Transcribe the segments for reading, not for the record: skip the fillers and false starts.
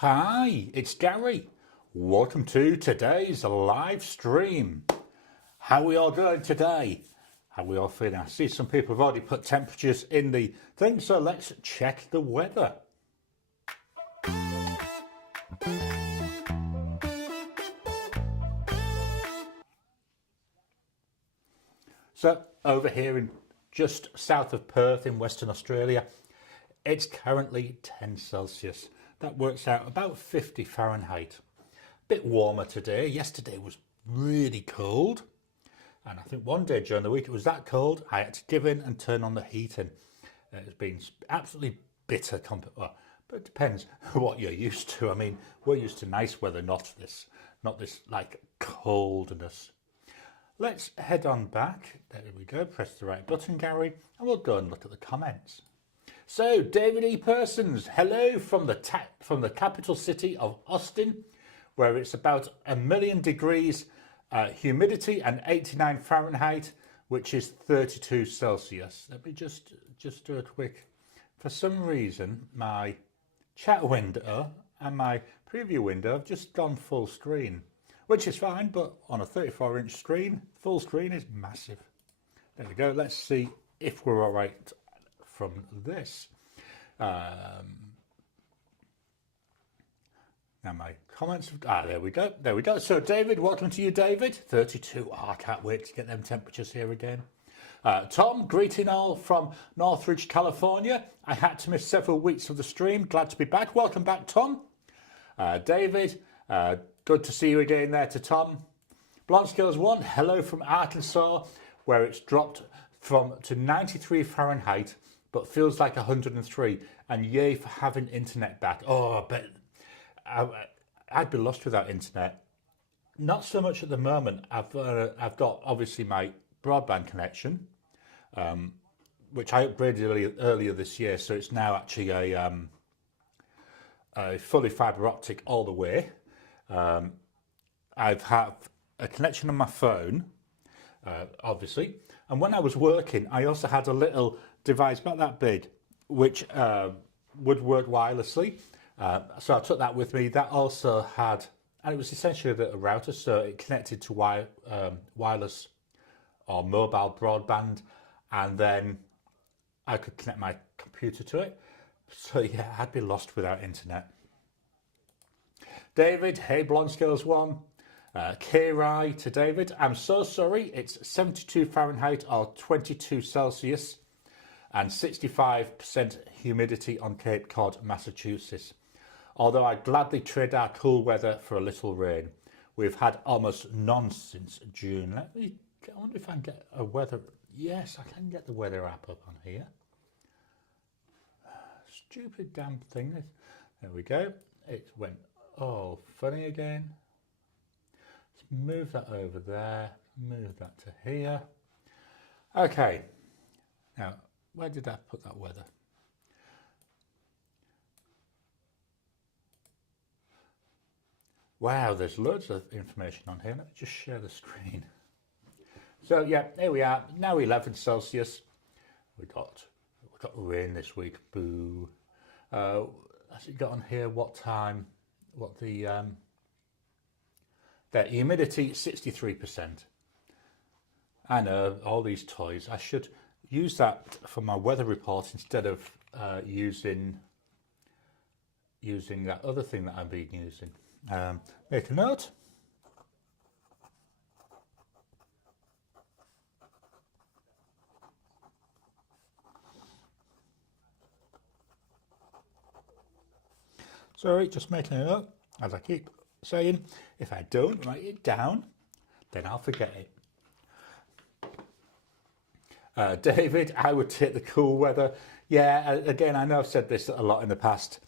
Hi, it's Gary. Welcome to today's live stream. How are we all doing today? How are we all feeling? I see some people have already put temperatures in the thing, so let's check the weather. So over here in just south of Perth in Western Australia, it's currently 10 Celsius. That works out about 50 Fahrenheit. Bit warmer today. Yesterday was really cold. And I think one day during the week it was that cold, I had to give in and turn on the heating. It's been absolutely bitter. But it depends what you're used to. I mean, we're used to nice weather, not this like coldness. Let's head on back. There we go. Press the right button, Gary, and we'll go and look at the comments. So, David E. Persons, hello from the capital city of Austin, where it's about 1,000,000 degrees, humidity, and 89 Fahrenheit, which is 32 Celsius. Let me just do a quick. For some reason, my chat window and my preview window have just gone full screen, which is fine, but on a 34-inch screen, full screen is massive. There we go. Let's see if we're all right from this. Now my comments, there we go. So David, welcome to you, David. 32, I can't wait to get them temperatures here again. Tom, greeting all from Northridge, California. I had to miss several weeks of the stream. Glad to be back. Welcome back, Tom. David, good to see you again there to Tom. Blonde Skills 1, hello from Arkansas, where it's dropped to 93 Fahrenheit, but feels like 103. And yay for having internet back. Oh, but I'd be lost without internet. Not so much at the moment. I've got obviously my broadband connection, which I upgraded earlier this year, so it's now actually a fully fibre optic all the way. I've had a connection on my phone, obviously, and when I was working, I also had a little device about that big, which would work wirelessly. So I took that with me. That also had, and it was essentially a router, so it connected to wireless or mobile broadband, and then I could connect my computer to it. So yeah, I'd be lost without internet. David, hey, Blonde Skills 1. K-Rai to David, I'm so sorry, it's 72 Fahrenheit or 22 Celsius and 65% humidity on Cape Cod, Massachusetts. Although I'd gladly trade our cool weather for a little rain. We've had almost none since June. I wonder if I can get a weather. Yes, I can get the weather app up on here. Stupid damn thing. There we go. It went all funny again. Let's move that over there. Move that to here. Okay. Now, where did I put that weather? Wow, there's loads of information on here. Let me just share the screen. So yeah, here we are. Now 11 Celsius. We got rain this week. Boo. Has it got on here what time? What the humidity 63%. I know, all these toys. I should use that for my weather report instead of using that other thing that I've been using. Make a note. Sorry, just making a note. As I keep saying, if I don't write it down, then I'll forget it. David, I would take the cool weather. Yeah, again, I know I've said this a lot in the past.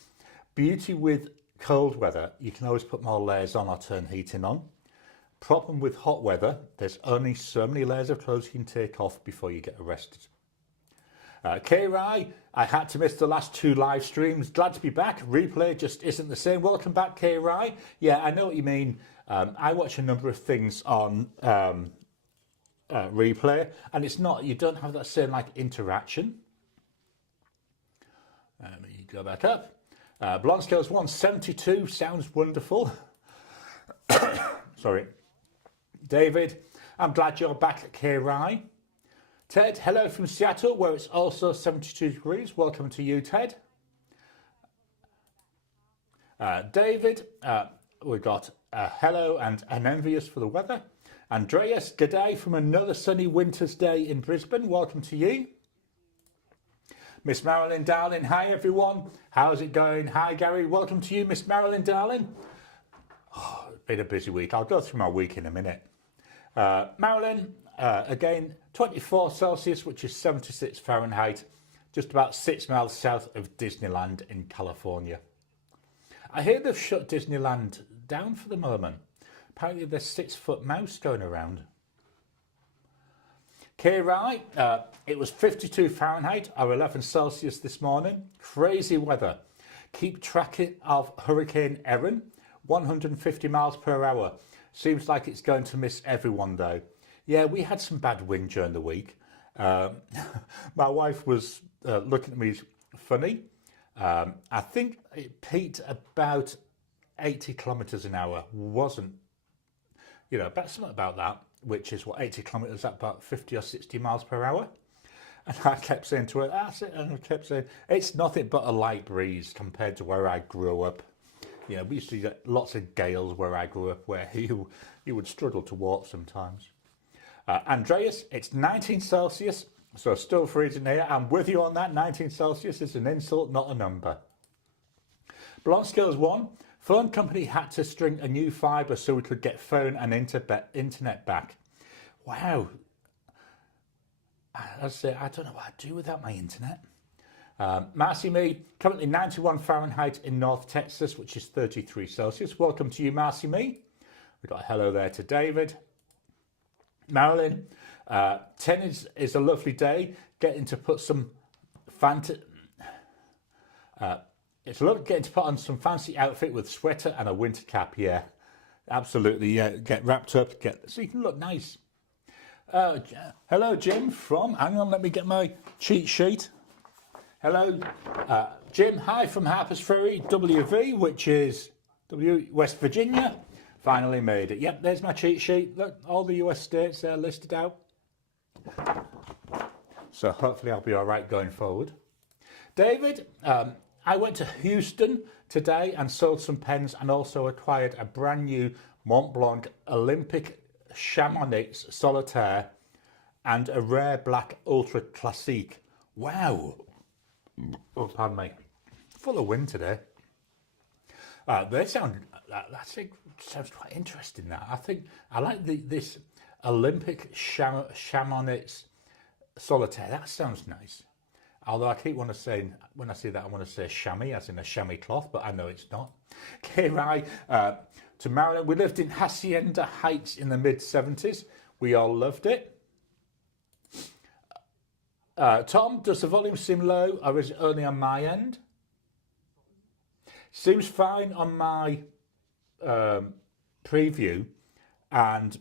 Beauty with cold weather, you can always put more layers on or turn heating on. Problem with hot weather, there's only so many layers of clothes you can take off before you get arrested. K-Rai, I had to miss the last 2 live streams. Glad to be back. Replay just isn't the same. Welcome back, K-Rai. Yeah, I know what you mean. I watch a number of things on replay, and it's not, you don't have that same like interaction. Let me go back up. Blonde Scales 172 sounds wonderful. Sorry. David, I'm glad you're back at KRI. Ted, hello from Seattle, where it's also 72 degrees. Welcome to you, Ted. David, we got hello and envious for the weather. Andreas, good day from another sunny winter's day in Brisbane. Welcome to you. Miss Marilyn Darling, hi everyone. How's it going? Hi Gary, welcome to you, Miss Marilyn Darling. Oh, it's been a busy week. I'll go through my week in a minute. Marilyn, again, 24 Celsius, which is 76 Fahrenheit, just about 6 miles south of Disneyland in California. I hear they've shut Disneyland down for the moment. Apparently there's 6-foot mouse going around. KRI, it was 52 Fahrenheit or 11 Celsius this morning. Crazy weather. Keep track of Hurricane Erin, 150 miles per hour. Seems like it's going to miss everyone though. Yeah, we had some bad wind during the week. My wife was looking at me funny. I think it peaked about 80 kilometres an hour. Wasn't, about something about that, which is what 80 kilometres at about 50 or 60 miles per hour. And I kept saying to her, that's it. And I kept saying, it's nothing but a light breeze compared to where I grew up. We used to get lots of gales where I grew up, where you would struggle to walk sometimes. Andreas, it's 19 Celsius, so still freezing here. I'm with you on that. 19 Celsius is an insult, not a number. Blonde Scales 1, phone company had to string a new fibre so we could get phone and internet back. Wow. I don't know what I'd do without my internet. Marcy Me, currently 91 Fahrenheit in North Texas, which is 33 Celsius. Welcome to you, Marcy Me. We've got a hello there to David. Marilyn, 10 is a lovely day. Getting to put some it's lovely getting to put on some fancy outfit with sweater and a winter cap. Yeah, absolutely. Yeah, get wrapped up, so you can look nice. Hello, Jim from. Hang on, let me get my cheat sheet. Hello, Jim. Hi from Harpers Ferry, WV, which is West Virginia. Finally made it. Yep, there's my cheat sheet. Look, all the US states there listed out. So hopefully I'll be all right going forward. David, I went to Houston today and sold some pens and also acquired a brand new Mont Blanc Olympic Chamonix Solitaire and a rare black Ultra Classique. Wow. Oh, pardon me. Full of wind today. That sounds quite interesting. That I think I like this Olympic Chamonix Solitaire. That sounds nice. Although I keep wanting to say, when I see that, I want to say chamois, as in a chamois cloth, but I know it's not. KRI, to Marilyn, we lived in Hacienda Heights in the mid-70s. We all loved it. Tom, does the volume seem low or is it only on my end? Seems fine on my preview and,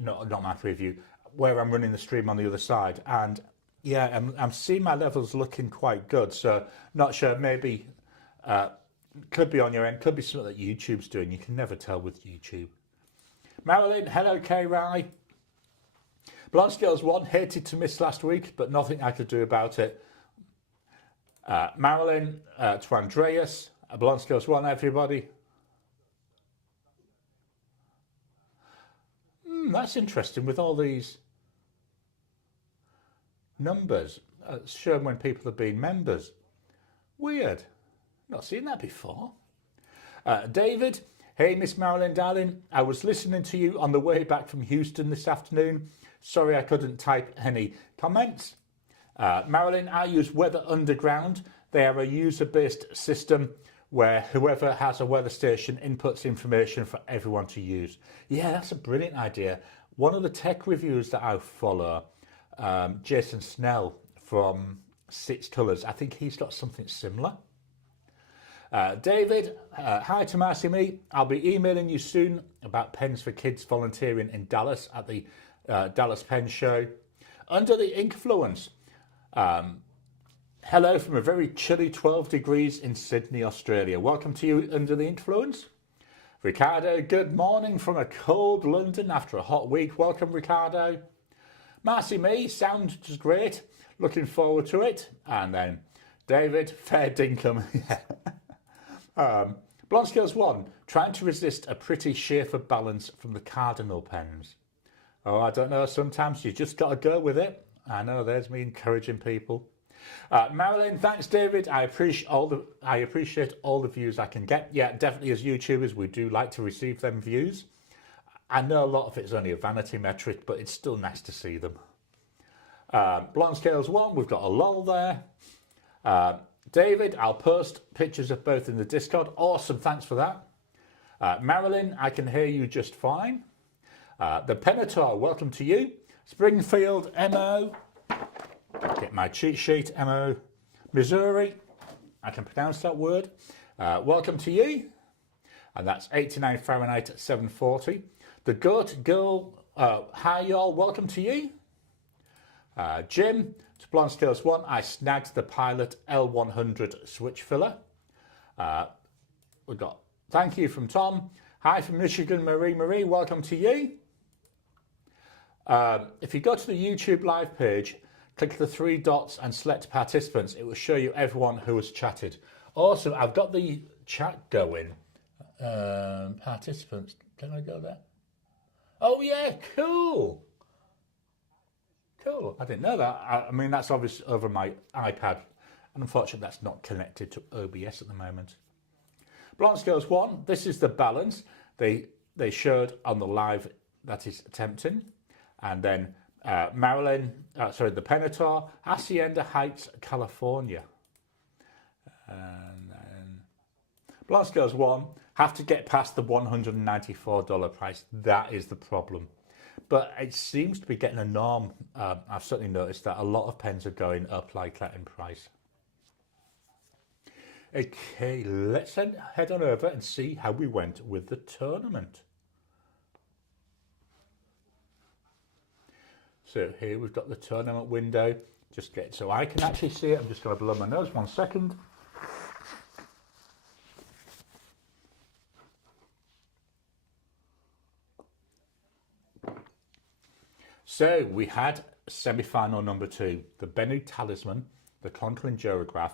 not my preview, where I'm running the stream on the other side. And yeah, I'm seeing my levels looking quite good. So not sure, maybe could be on your end, could be something that YouTube's doing. You can never tell with YouTube. Marilyn, hello KRI. Blonde Scales 1, hated to miss last week, but nothing I could do about it. Marilyn, to Andreas, Blonde Scales 1, everybody. That's interesting with all these numbers. It's shown when people have been members. Weird. Not seen that before. David, hey Miss Marilyn darling, I was listening to you on the way back from Houston this afternoon. Sorry I couldn't type any comments. Marilyn, I use Weather Underground. They are a user-based system where whoever has a weather station inputs information for everyone to use. Yeah, that's a brilliant idea. One of the tech reviewers that I follow, Jason Snell from Six Colours, I think he's got something similar. David, hi to Marcy Me. I'll be emailing you soon about Pens for Kids volunteering in Dallas at the Dallas Pen Show. Under the Influence, Hello from a very chilly 12 degrees in Sydney, Australia. Welcome to you Under the Influence. Ricardo, good morning from a cold London after a hot week. Welcome, Ricardo. Marcy Me, sounds great. Looking forward to it. And then David, fair dinkum. Blonde Skills 1, trying to resist a pretty Schaefer balance from the Cardinal pens. Oh, I don't know, sometimes you just got to go with it. I know, there's me encouraging people. Marilyn, thanks David. I appreciate all the views I can get. Yeah, definitely as YouTubers, we do like to receive them views. I know a lot of it's only a vanity metric, but it's still nice to see them. Blonde Scales 1, we've got a lol there. David, I'll post pictures of both in the Discord. Awesome, thanks for that. Marilyn, I can hear you just fine. The Penator, welcome to you. Springfield, MO. Get my cheat sheet, MO. Missouri, I can pronounce that word. Welcome to you. And that's 89 Fahrenheit at 740. The Goat Girl, hi y'all, welcome to you. Jim, to Blonde Skills 1, I snagged the Pilot L100 switch filler. We've got thank you from Tom. Hi from Michigan, Marie, welcome to you. If you go to the YouTube live page, click the 3 dots and select participants. It will show you everyone who has chatted. Awesome, I've got the chat going. Participants, can I go there? Oh yeah, cool. Cool, I didn't know that. I mean, that's obviously over my iPad. And unfortunately, that's not connected to OBS at the moment. Blonde Scales 1, this is the balance. They showed on the live that is tempting. And then Marilyn, the Penator, Hacienda Heights, California. And then Blonde Scales 1, have to get past the $194 price. That is the problem. But it seems to be getting a norm. I've certainly noticed that a lot of pens are going up like that in price. Okay, let's head on over and see how we went with the tournament. So here we've got the tournament window. Just get so I can actually see it. I'm just going to blow my nose 1 second. So we had semi-final number 2, the Bennu Talisman, the Conklin Girograph,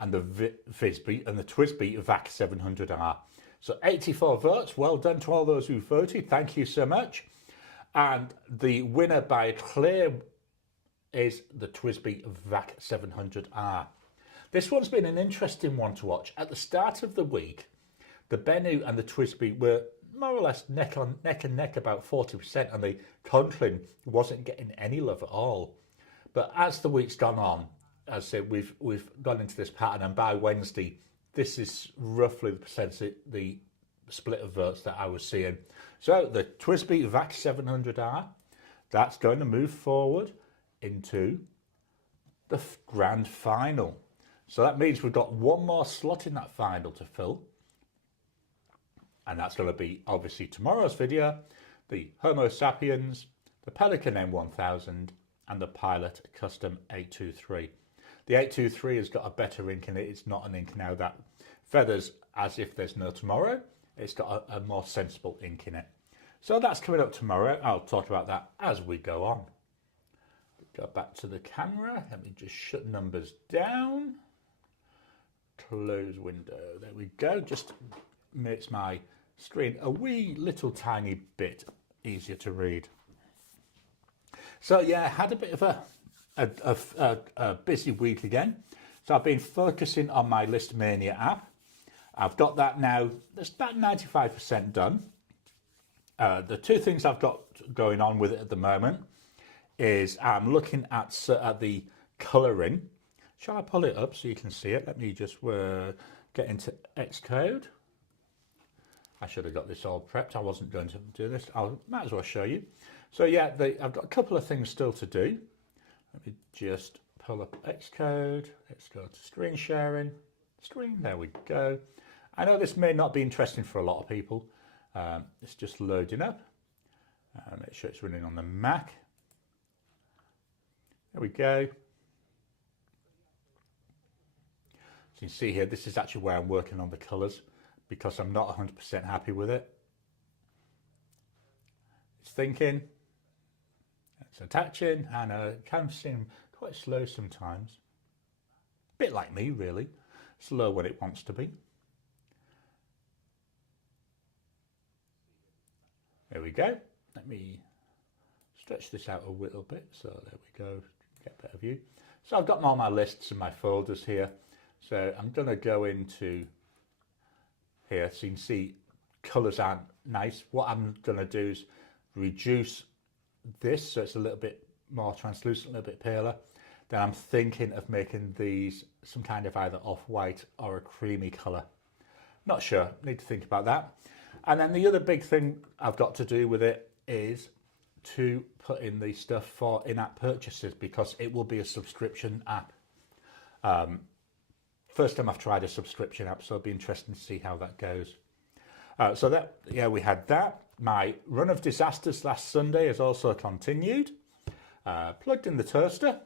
and the Visby and the TWSBI VAC 700R. So 84 votes. Well done to all those who voted. Thank you so much. And the winner by a clear is the TWSBI VAC 700R. This one's been an interesting one to watch. At the start of the week, the Bennu and the TWSBI were more or less neck and neck, about 40%, and the Conklin wasn't getting any love at all. But as the week's gone on, as I said, we've gone into this pattern, and by Wednesday, this is roughly the split of votes that I was seeing. So the TWSBI VAC 700R, that's going to move forward into the grand final. So that means we've got one more slot in that final to fill. And that's going to be obviously tomorrow's video, the Homo Sapiens, the Pelikan M1000 and the Pilot Custom 823. The 823 has got a better ink in it. It's not an ink now that feathers as if there's no tomorrow. It's got a more sensible ink in it. So that's coming up tomorrow. I'll talk about that as we go on. Go back to the camera. Let me just shut numbers down. Close window. There we go. Just makes my screen a wee little tiny bit easier to read. So yeah, I had a bit of a busy week again. So I've been focusing on my Listmania app. I've got that now. That's about 95% done. The 2 things I've got going on with it at the moment is I'm looking at the colouring. Shall I pull it up so you can see it? Let me just get into Xcode. I should have got this all prepped. I wasn't going to do this. I might as well show you. So yeah, I've got a couple of things still to do. Let me just pull up Xcode. Let's go to screen sharing. Screen, there we go. I know this may not be interesting for a lot of people. It's just loading up. Make sure it's running on the Mac. There we go. you can see here, this is actually where I'm working on the colours because I'm not 100% happy with it. It's thinking, it's attaching, and it can seem quite slow sometimes. A bit like me, really. Slow when it wants to be. There we go. Let me stretch this out a little bit. So there we go, get a better view. So I've got all my lists and my folders here. So I'm going to go into here so you can see colours aren't nice. What I'm going to do is reduce this so it's a little bit more translucent, a little bit paler. Then I'm thinking of making these some kind of either off-white or a creamy colour. Not sure, need to think about that. And then the other big thing I've got to do with it is to put in the stuff for in-app purchases because it will be a subscription app. First time I've tried a subscription app, so it'll be interesting to see how that goes. So that, yeah, we had that. My run of disasters last Sunday has also continued. Plugged in the toaster.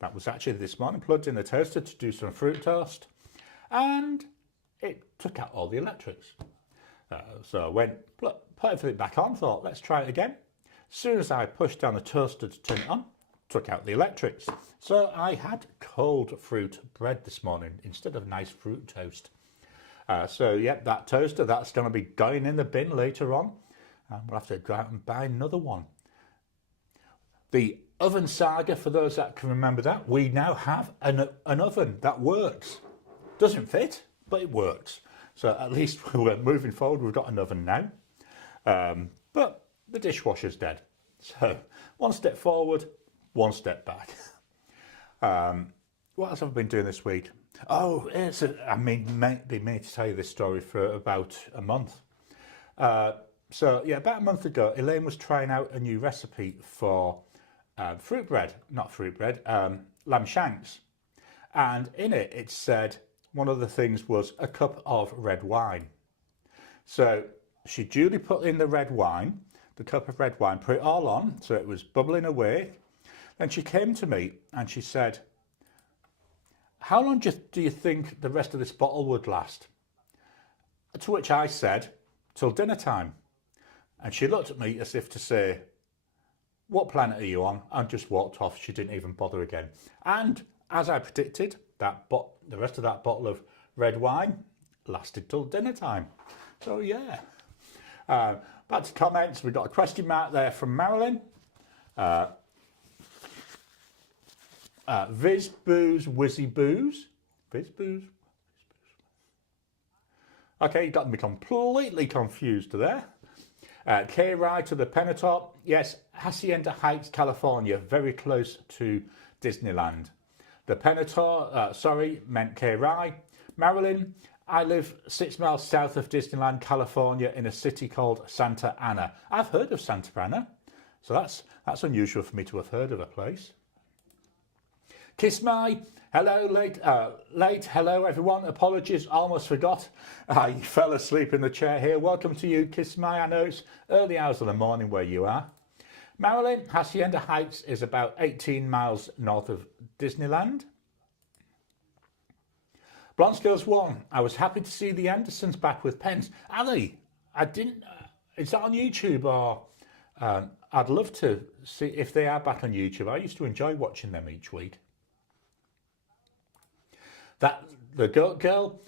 That was actually this morning. Plugged in the toaster to do some fruit toast. And it took out all the electrics. So I went, put everything back on, thought, let's try it again. As soon as I pushed down the toaster to turn it on, took out the electrics. So I had cold fruit bread this morning instead of nice fruit toast. So yeah, that toaster, that's going to be going in the bin later on. We'll have to go out and buy another one. The oven saga, for those that can remember that, we now have an oven that works. Doesn't fit, but it works. So at least we're moving forward, we've got an oven now. But the dishwasher's dead. So one step forward, one step back. What else have I been doing this week? Oh, I mean, be made to tell you this story for about a month. So yeah, about a month ago, Elaine was trying out a new recipe for lamb shanks. And in it, it said one of the things was a cup of red wine. So she duly put in the red wine, the cup of red wine, put it all on, so it was bubbling away. Then she came to me and she said, how long do you think the rest of this bottle would last? To which I said, till dinner time. And she looked at me as if to say, what planet are you on? And just walked off. She didn't even bother again. And as I predicted, the rest of that bottle of red wine lasted till dinner time. So yeah. Back to comments. We've got a question mark there from Marilyn. Viz Booze Wizzy Booze. Viz Booze. Okay, you got me completely confused there. K-Ride to the Penatop. Yes, Hacienda Heights, California, very close to Disneyland. The Penatop, meant K-Ride. Marilyn, I live 6 miles south of Disneyland, California, in a city called Santa Ana. I've heard of Santa Ana, so that's unusual for me to have heard of a place. Kiss My, hello, late, hello everyone, apologies, almost forgot. You fell asleep in the chair here. Welcome to you, Kiss My. I know it's early hours of the morning where you are. Marilyn, Hacienda Heights is about 18 miles north of Disneyland. Blonskills 1, I was happy to see the Andersons back with Pence. Ali, I didn't, is that on YouTube or, I'd love to see if they are back on YouTube. I used to enjoy watching them each week. The Goat Girl,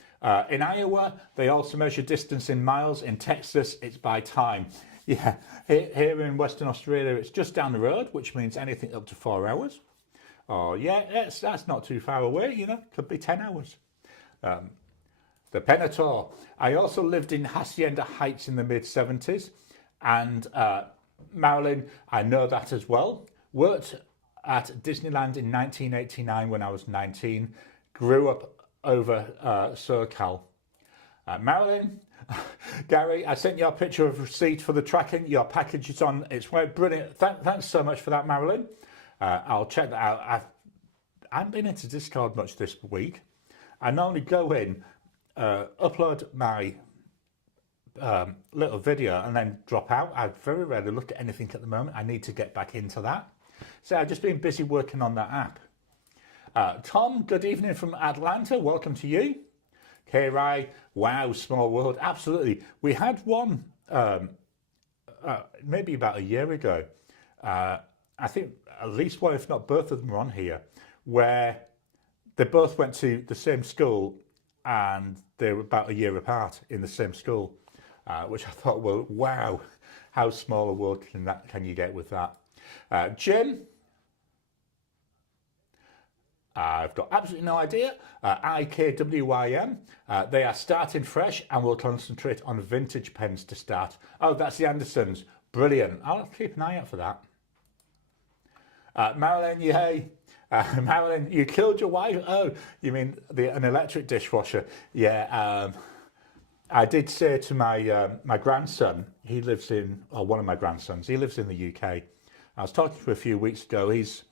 in Iowa, they also measure distance in miles. In Texas, it's by time. Yeah, here in Western Australia, it's just down the road, which means anything up to 4 hours. Oh, yeah, that's not too far away, you know, could be 10 hours. The Penator. I also lived in Hacienda Heights in the mid-70s. And Marilyn, I know that as well. Worked at Disneyland in 1989 when I was 19. Grew up over SoCal. Marilyn, Gary, I sent you a picture of receipt for the tracking. Your package is on its way. Brilliant. Thanks so much for that, Marilyn. I'll check that out. I haven't been into Discord much this week. I normally go in, upload my little video and then drop out. I very rarely look at anything at the moment. I need to get back into that. So I've just been busy working on that app. Tom, good evening from Atlanta. Welcome to you. K-Rai, wow, small world. Absolutely. We had one maybe about a year ago. I think at least one, if not both of them, are on here, where they both went to the same school and they were about a year apart in the same school, which I thought, well, wow, how small a world can you get with that? Jim, I've got absolutely no idea. IKWYM, they are starting fresh and will concentrate on vintage pens to start. Oh, that's the Andersons. Brilliant. I'll keep an eye out for that. Marilyn, yay. Marilyn, you killed your wife? Oh, you mean an electric dishwasher? Yeah, I did say to my grandson, he lives in, or one of my grandsons, he lives in the UK. I was talking to him a few weeks ago. He's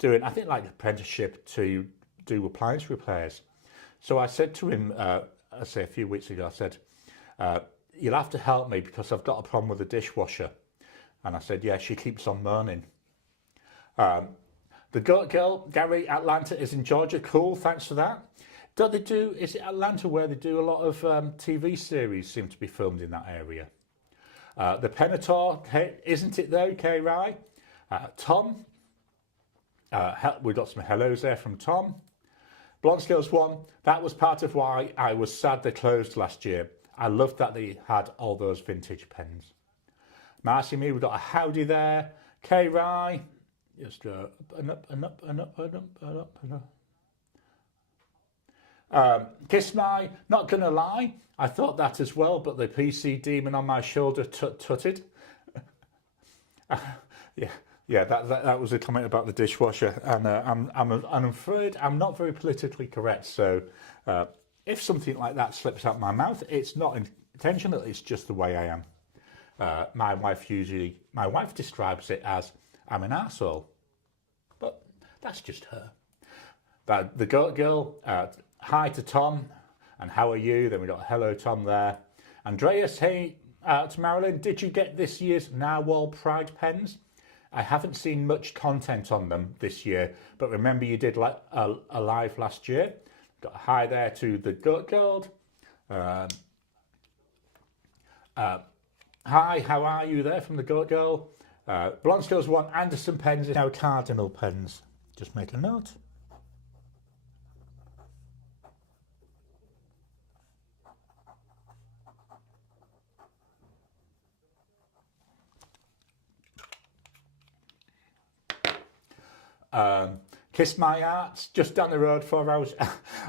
doing, I think, like an apprenticeship to do appliance repairs. So I said to him, I say a few weeks ago, I said, you'll have to help me because I've got a problem with the dishwasher. And I said, yeah, she keeps on moaning. The Goat Girl, Gary, Atlanta is in Georgia. Cool, thanks for that. Do they do, is it Atlanta where they do a lot of TV series seem to be filmed in that area? The Penator, hey, isn't it though, K-Rai? Tom, we got some hellos there from Tom. Blonde Skills 1, that was part of why I was sad they closed last year. I loved that they had all those vintage pens. Marcy Me, we got a howdy there. K-Rai, just go up and up and up and up and up and up and up. Kiss My, not gonna lie, I thought that as well, but the PC demon on my shoulder tutted. Yeah, that was a comment about the dishwasher, and I'm afraid I'm not very politically correct. So if something like that slips out my mouth, it's not intentional. It's just the way I am. My wife describes it as I'm an arsehole, but that's just her. But the Goat Girl, hi to Tom, and how are you? Then we got hello Tom there. Andreas, hey to Marilyn, did you get this year's Narwhal Pride pens? I haven't seen much content on them this year, but remember you did a live last year. Got a hi there to the Goat Girl. Hi, how are you there from the Goat Girl? Blonde Skills 1, Anderson pens is now Cardinal pens. Just make a note. Kiss My Arts, just down the road 4 hours.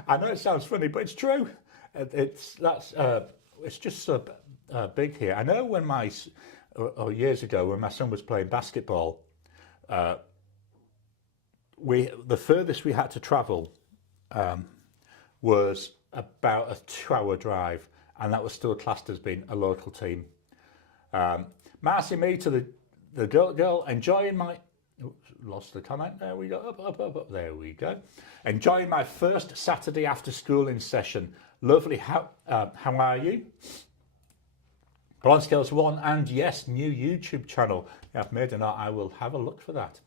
I know it sounds funny, but it's true. It's just so big here. I know when years ago when my son was playing basketball, the furthest we had to travel was about a 2-hour drive, and that was still classed as being a local team. Marcy Me to the Goat Girl, enjoying my. Oops, lost the comment. There we go. Up. There we go. Enjoying my first Saturday after school in session. Lovely. How are you? Blonde Scales 1, and yes, new YouTube channel. I've made a note. I will have a look for that.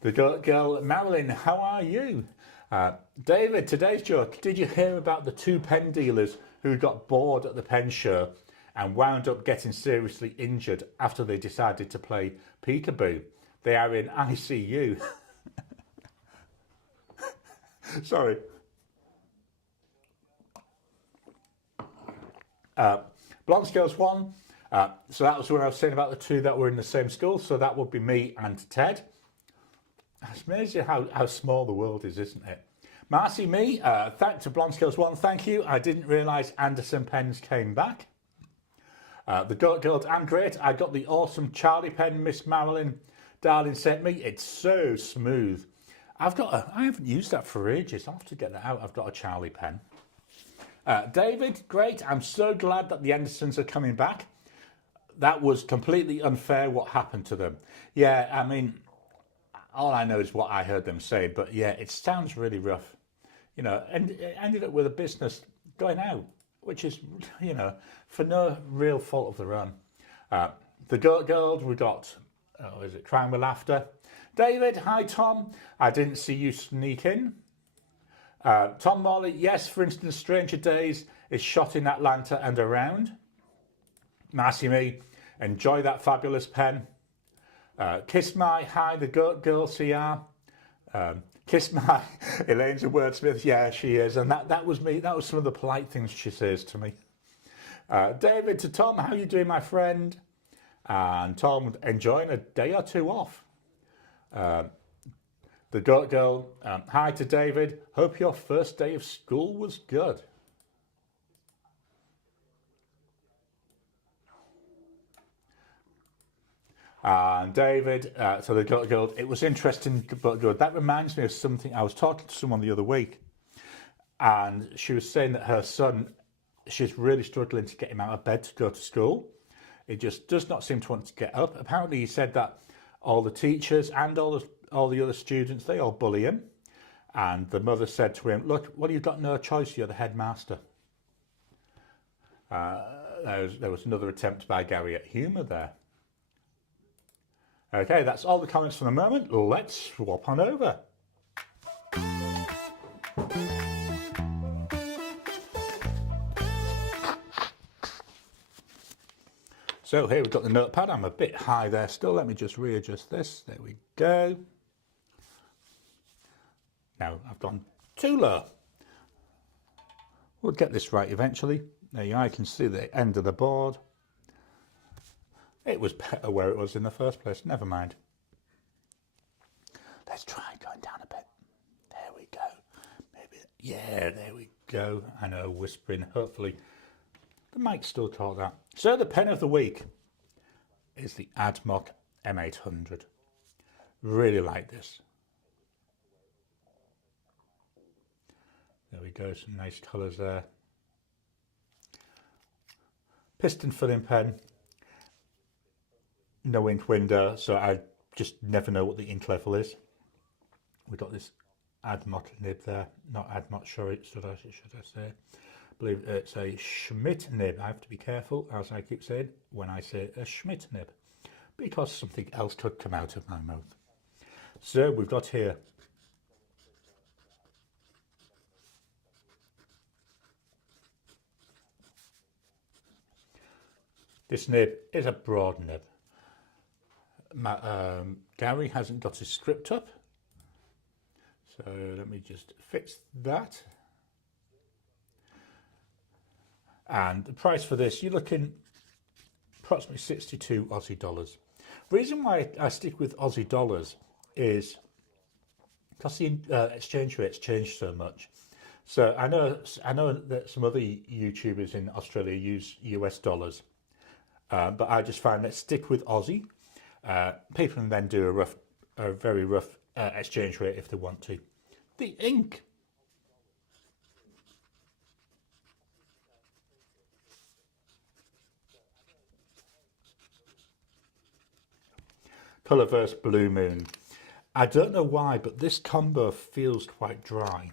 The girl Marilyn, how are you? David, today's joke. Did you hear about the 2 pen dealers who got bored at the pen show and wound up getting seriously injured after they decided to play peekaboo? They are in ICU. Sorry. Blonde Scales 1. So that was what I was saying about the 2 that were in the same school. So that would be me and Ted. It's amazing how small the world is, isn't it? Marcy Me, thanks to Blonde Scales 1. Thank you. I didn't realise Anderson pens came back. The Goat Girl, I'm great. I got the awesome Charlie pen Miss Marilyn Darling sent me. It's so smooth. I haven't used that for ages. I'll have to get that out. I've got a Charlie pen. David, great. I'm so glad that the Andersons are coming back. That was completely unfair what happened to them. Yeah, I mean, all I know is what I heard them say, but yeah, it sounds really rough. You know, and it ended up with a business going out, which is, you know, for no real fault of their own. The Goat Girl, we got, is it Crying with Laughter? David, hi Tom. I didn't see you sneak in. Tom Morley, yes, for instance, Stranger Days is shot in Atlanta and around. Marcy Me, enjoy that fabulous pen. Kiss My, hi, the girl CR. Kiss My, Elaine's a wordsmith, yeah, she is. And that was me, that was some of the polite things she says to me. David to Tom, how you doing, my friend? And Tom, enjoying a day or two off. The Goat Girl, hi to David, hope your first day of school was good. And David, so the Goat Girl, it was interesting, but good. That reminds me of something, I was talking to someone the other week, and she was saying that her son, she's really struggling to get him out of bed to go to school. It just does not seem to want to get up. Apparently he said that all the teachers and all the other students, they all bully him. And the mother said to him, look, well, you've got no choice, you're the headmaster. There was another attempt by Gary at humour there. Okay, that's all the comments for the moment. Let's swap on over. So here we've got the notepad. I'm a bit high there still. Let me just readjust this. There we go. Now I've gone too low. We'll get this right eventually. There you are, you can see the end of the board. It was better where it was in the first place. Never mind. Let's try going down a bit. There we go. Maybe, yeah, there we go. I know, whispering. Hopefully the mic still caught that. So the pen of the week is the AdMock M800. Really like this. There we go, some nice colours there. Piston filling pen. No ink window, so I just never know what the ink level is. We've got this AdMock nib there, not AdMock, should I say. I believe it's a Schmidt nib. I have to be careful, as I keep saying, when I say a Schmidt nib, because something else could come out of my mouth. So we've got here this nib is a broad nib. Gary hasn't got his script up, so let me just fix that. And the price for this, you're looking approximately 62 Aussie dollars. The reason why I stick with Aussie dollars is because the exchange rates change so much. So I know that some other YouTubers in Australia use US dollars, but I just find, let's stick with Aussie. People can then do a very rough exchange rate if they want to. The ink. Colourverse Blue Moon. I don't know why, but this combo feels quite dry.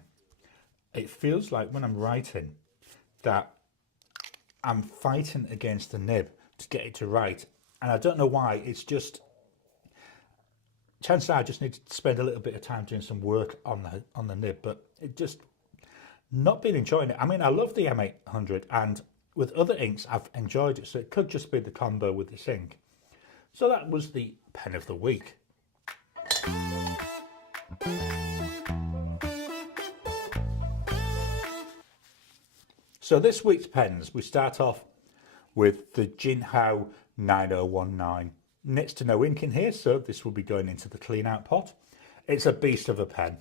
It feels like when I'm writing that I'm fighting against the nib to get it to write. And I don't know why, it's just, chances are I just need to spend a little bit of time doing some work on the nib, but it just, not been enjoying it. I mean, I love the M800, and with other inks I've enjoyed it, so it could just be the combo with this ink. So that was the pen of the week. So this week's pens, we start off with the Jinhao 9019. Next to no ink in here, so this will be going into the clean out pot. It's a beast of a pen.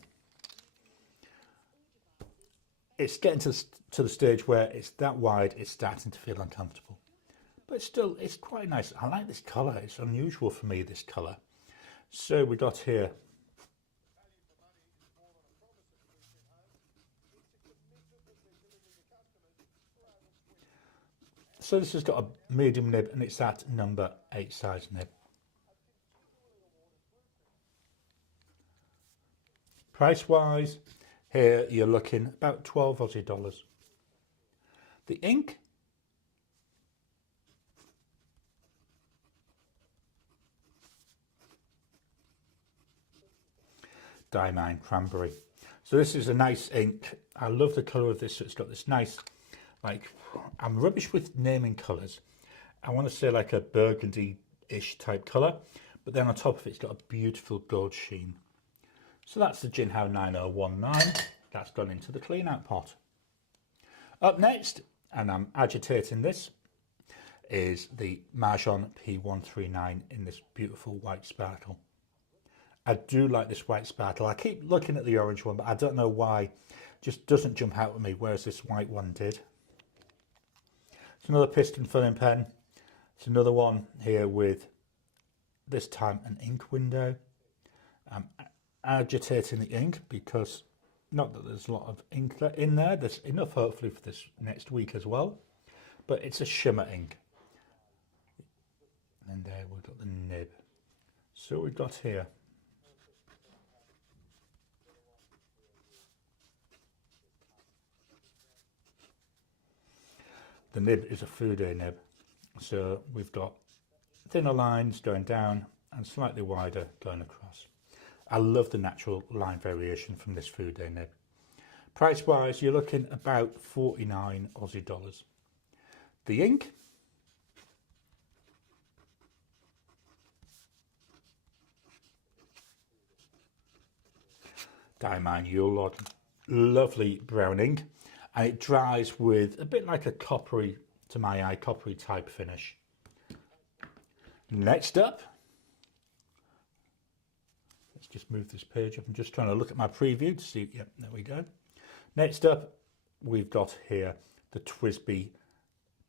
It's getting to the stage where it's that wide, it's starting to feel uncomfortable. But still, it's quite nice. I like this colour. It's unusual for me, this colour. So we got here so this has got a medium nib, and it's that number 8 size nib. Price wise, here you're looking about 12 Aussie dollars. The ink, Diamine Cranberry. So this is a nice ink. I love the colour of this. So it's got this nice, like, I'm rubbish with naming colours. I want to say like a burgundy-ish type colour, but then on top of it, it's got a beautiful gold sheen. So that's the Jinhao 9019. That's gone into the clean out pot. Up next, and I'm agitating this, is the Majohn P139 in this beautiful white sparkle. I do like this white sparkle. I keep looking at the orange one, but I don't know why. It just doesn't jump out at me, whereas this white one did. It's another piston filling pen. It's another one here with, this time, an ink window. I'm agitating the ink because, not that there's a lot of ink in there. There's enough hopefully for this next week as well. But it's a shimmer ink. And there we've got the nib. So we've got here. The nib is a Fude nib. So we've got thinner lines going down and slightly wider going across. I love the natural line variation from this Fude nib. Price wise, you're looking about 49 Aussie dollars. The ink, Diamine Yule lovely brown ink, and it dries with a bit like a coppery, to my eye, coppery type finish. Next up, let's just move this page up. I'm just trying to look at my preview to see, yep, there we go. Next up, we've got here the TWSBI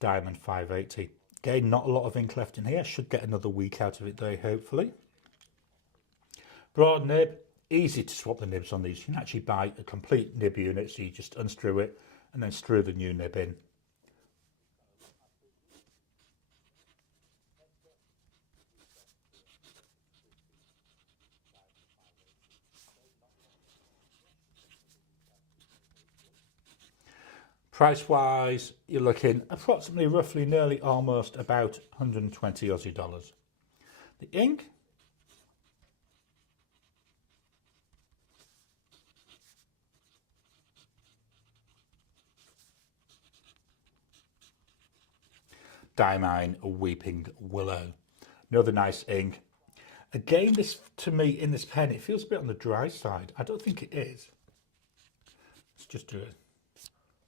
Diamond 580. Again, not a lot of ink left in here. Should get another week out of it though, hopefully. Broad nib, easy to swap the nibs on these. You can actually buy a complete nib unit, so you just unscrew it and then screw the new nib in. Price wise, you're looking approximately, roughly, nearly, almost about 120 Aussie dollars. The ink, Diamine Weeping Willow. Another nice ink. Again, this, to me, in this pen, it feels a bit on the dry side. I don't think it is. Let's just do it.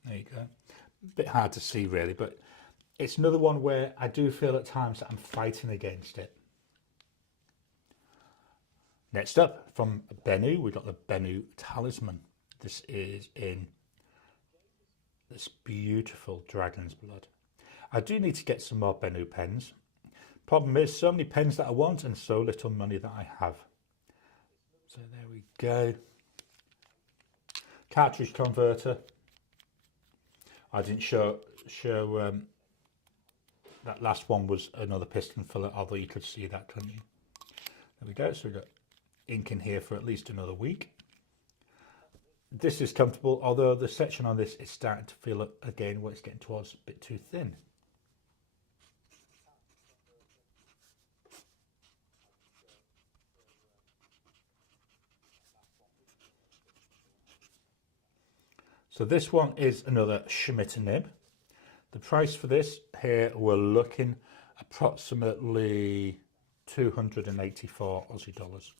There you go. A bit hard to see really, but it's another one where I do feel at times that I'm fighting against it. Next up, from Benu, we've got the Benu Talisman. This is in this beautiful dragon's blood. I do need to get some more Benu pens. Problem is, so many pens that I want and so little money that I have. So there we go. Cartridge converter. I didn't show that last one was another piston filler, although you could see that, couldn't you? There we go. So we've got ink in here for at least another week. This is comfortable, although the section on this is starting to feel, again, where it's getting towards a bit too thin. So this one is another Schmidt nib. The price for this here, we're looking approximately 284 Aussie dollars.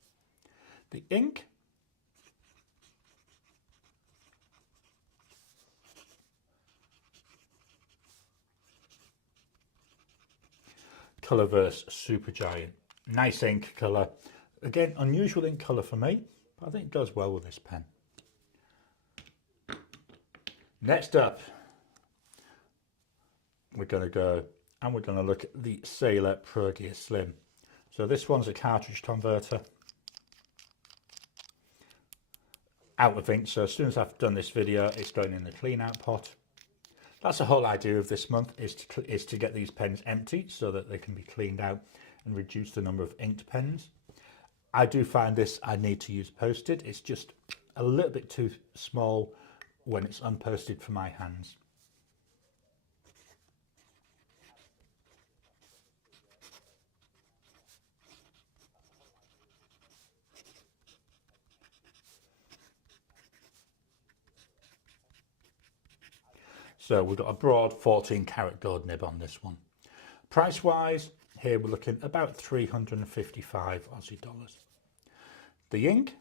The ink, Colorverse Supergiant. Nice ink colour. Again, unusual ink colour for me, but I think it goes well with this pen. Next up, we're going to go and we're going to look at the Sailor Pro-Gear Slim. So this one's a cartridge converter. Out of ink, so as soon as I've done this video, it's going in the clean out pot. That's the whole idea of this month, is to get these pens empty so that they can be cleaned out and reduce the number of inked pens. I do find this, I need to use posted. It's just a little bit too small when it's unposted for my hands. So we've got a broad 14 karat gold nib on this one. Price wise, here we're looking about 355 Aussie dollars. The ink,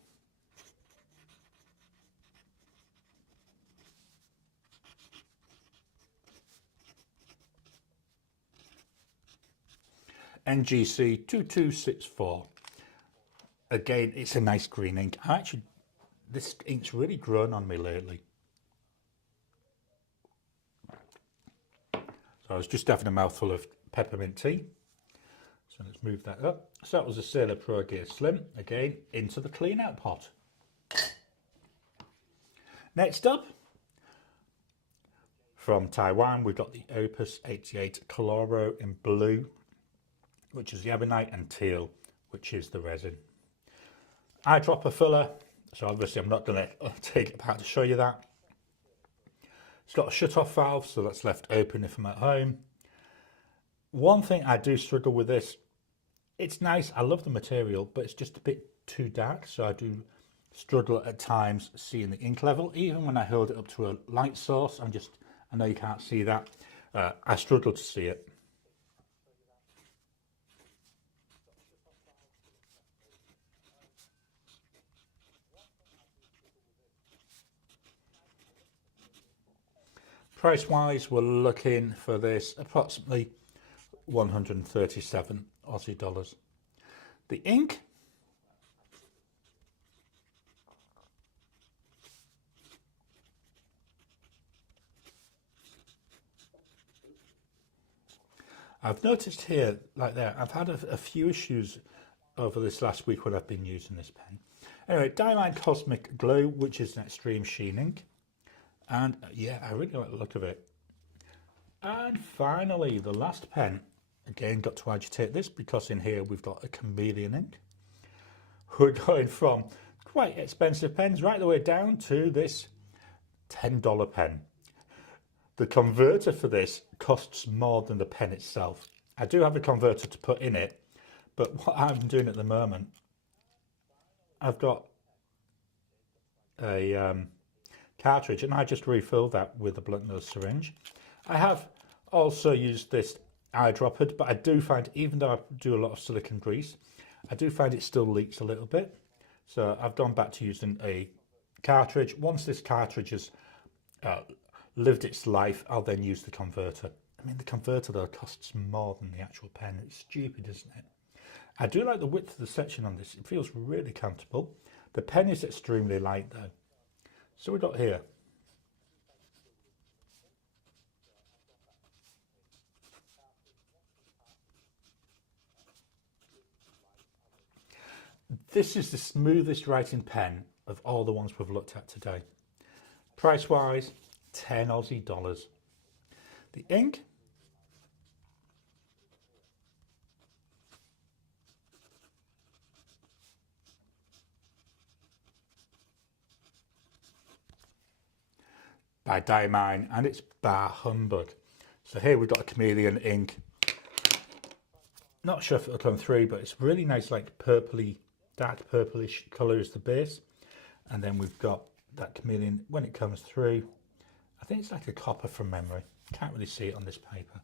NGC 2264. Again, it's a nice green ink. Actually, this ink's really grown on me lately. So I was just having a mouthful of peppermint tea. So let's move that up. So that was a Sailor Pro Gear Slim, again, into the clean out pot. Next up, from Taiwan, we've got the Opus 88 Coloro in blue, which is the ebonite, and teal, which is the resin. Eyedropper filler, so obviously I'm not going to take it apart to show you that. It's got a shut-off valve, so that's left open if I'm at home. One thing I do struggle with this, it's nice, I love the material, but it's just a bit too dark, so I do struggle at times seeing the ink level. Even when I hold it up to a light source, I know you can't see that, I struggle to see it. Price wise, we're looking for this approximately 137 Aussie dollars. The ink, I've noticed here, like there, I've had a few issues over this last week when I've been using this pen. Anyway, Diamine Cosmic Glow, which is an extreme sheen ink. And yeah, I really like the look of it. And finally, the last pen. Again, got to agitate this because in here we've got a chameleon ink. We're going from quite expensive pens right the way down to this $10 pen. The converter for this costs more than the pen itself. I do have a converter to put in it, but what I'm doing at the moment, I've got a cartridge and I just refill that with a blunt nose syringe. I have also used this eyedroppered, but I do find, even though I do a lot of silicone grease, I do find it still leaks a little bit. So I've gone back to using a cartridge. Once this cartridge has lived its life, I'll then use the converter. I mean, the converter though costs more than the actual pen. It's stupid, isn't it? I do like the width of the section on this. It feels really comfortable. The pen is extremely light though. So we've got here this is the smoothest writing pen of all the ones we've looked at today. Price wise, 10 Aussie dollars. The ink, by Diamine, and it's Bar Humbug. So here we've got a chameleon ink. Not sure if it'll come through, but it's really nice, like purpley, dark purplish colour is the base. And then we've got that chameleon when it comes through. I think it's like a copper from memory. Can't really see it on this paper.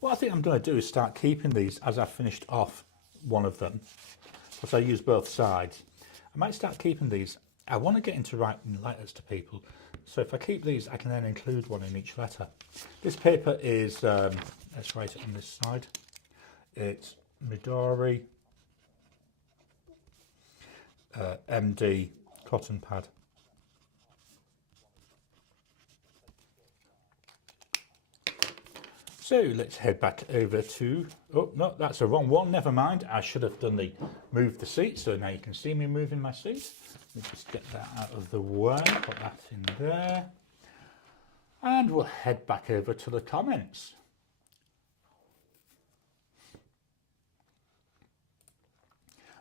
What I think I'm going to do is start keeping these as I've finished off one of them, because I use both sides. I might start keeping these. I want to get into writing letters to people. So if I keep these, I can then include one in each letter. This paper is, let's write it on this side. It's Midori MD cotton pad. So let's head back over to, oh no, that's the wrong one, never mind. I should have done the move the seat, so now you can see me moving my seat. Let's just get that out of the way, put that in there. And we'll head back over to the comments.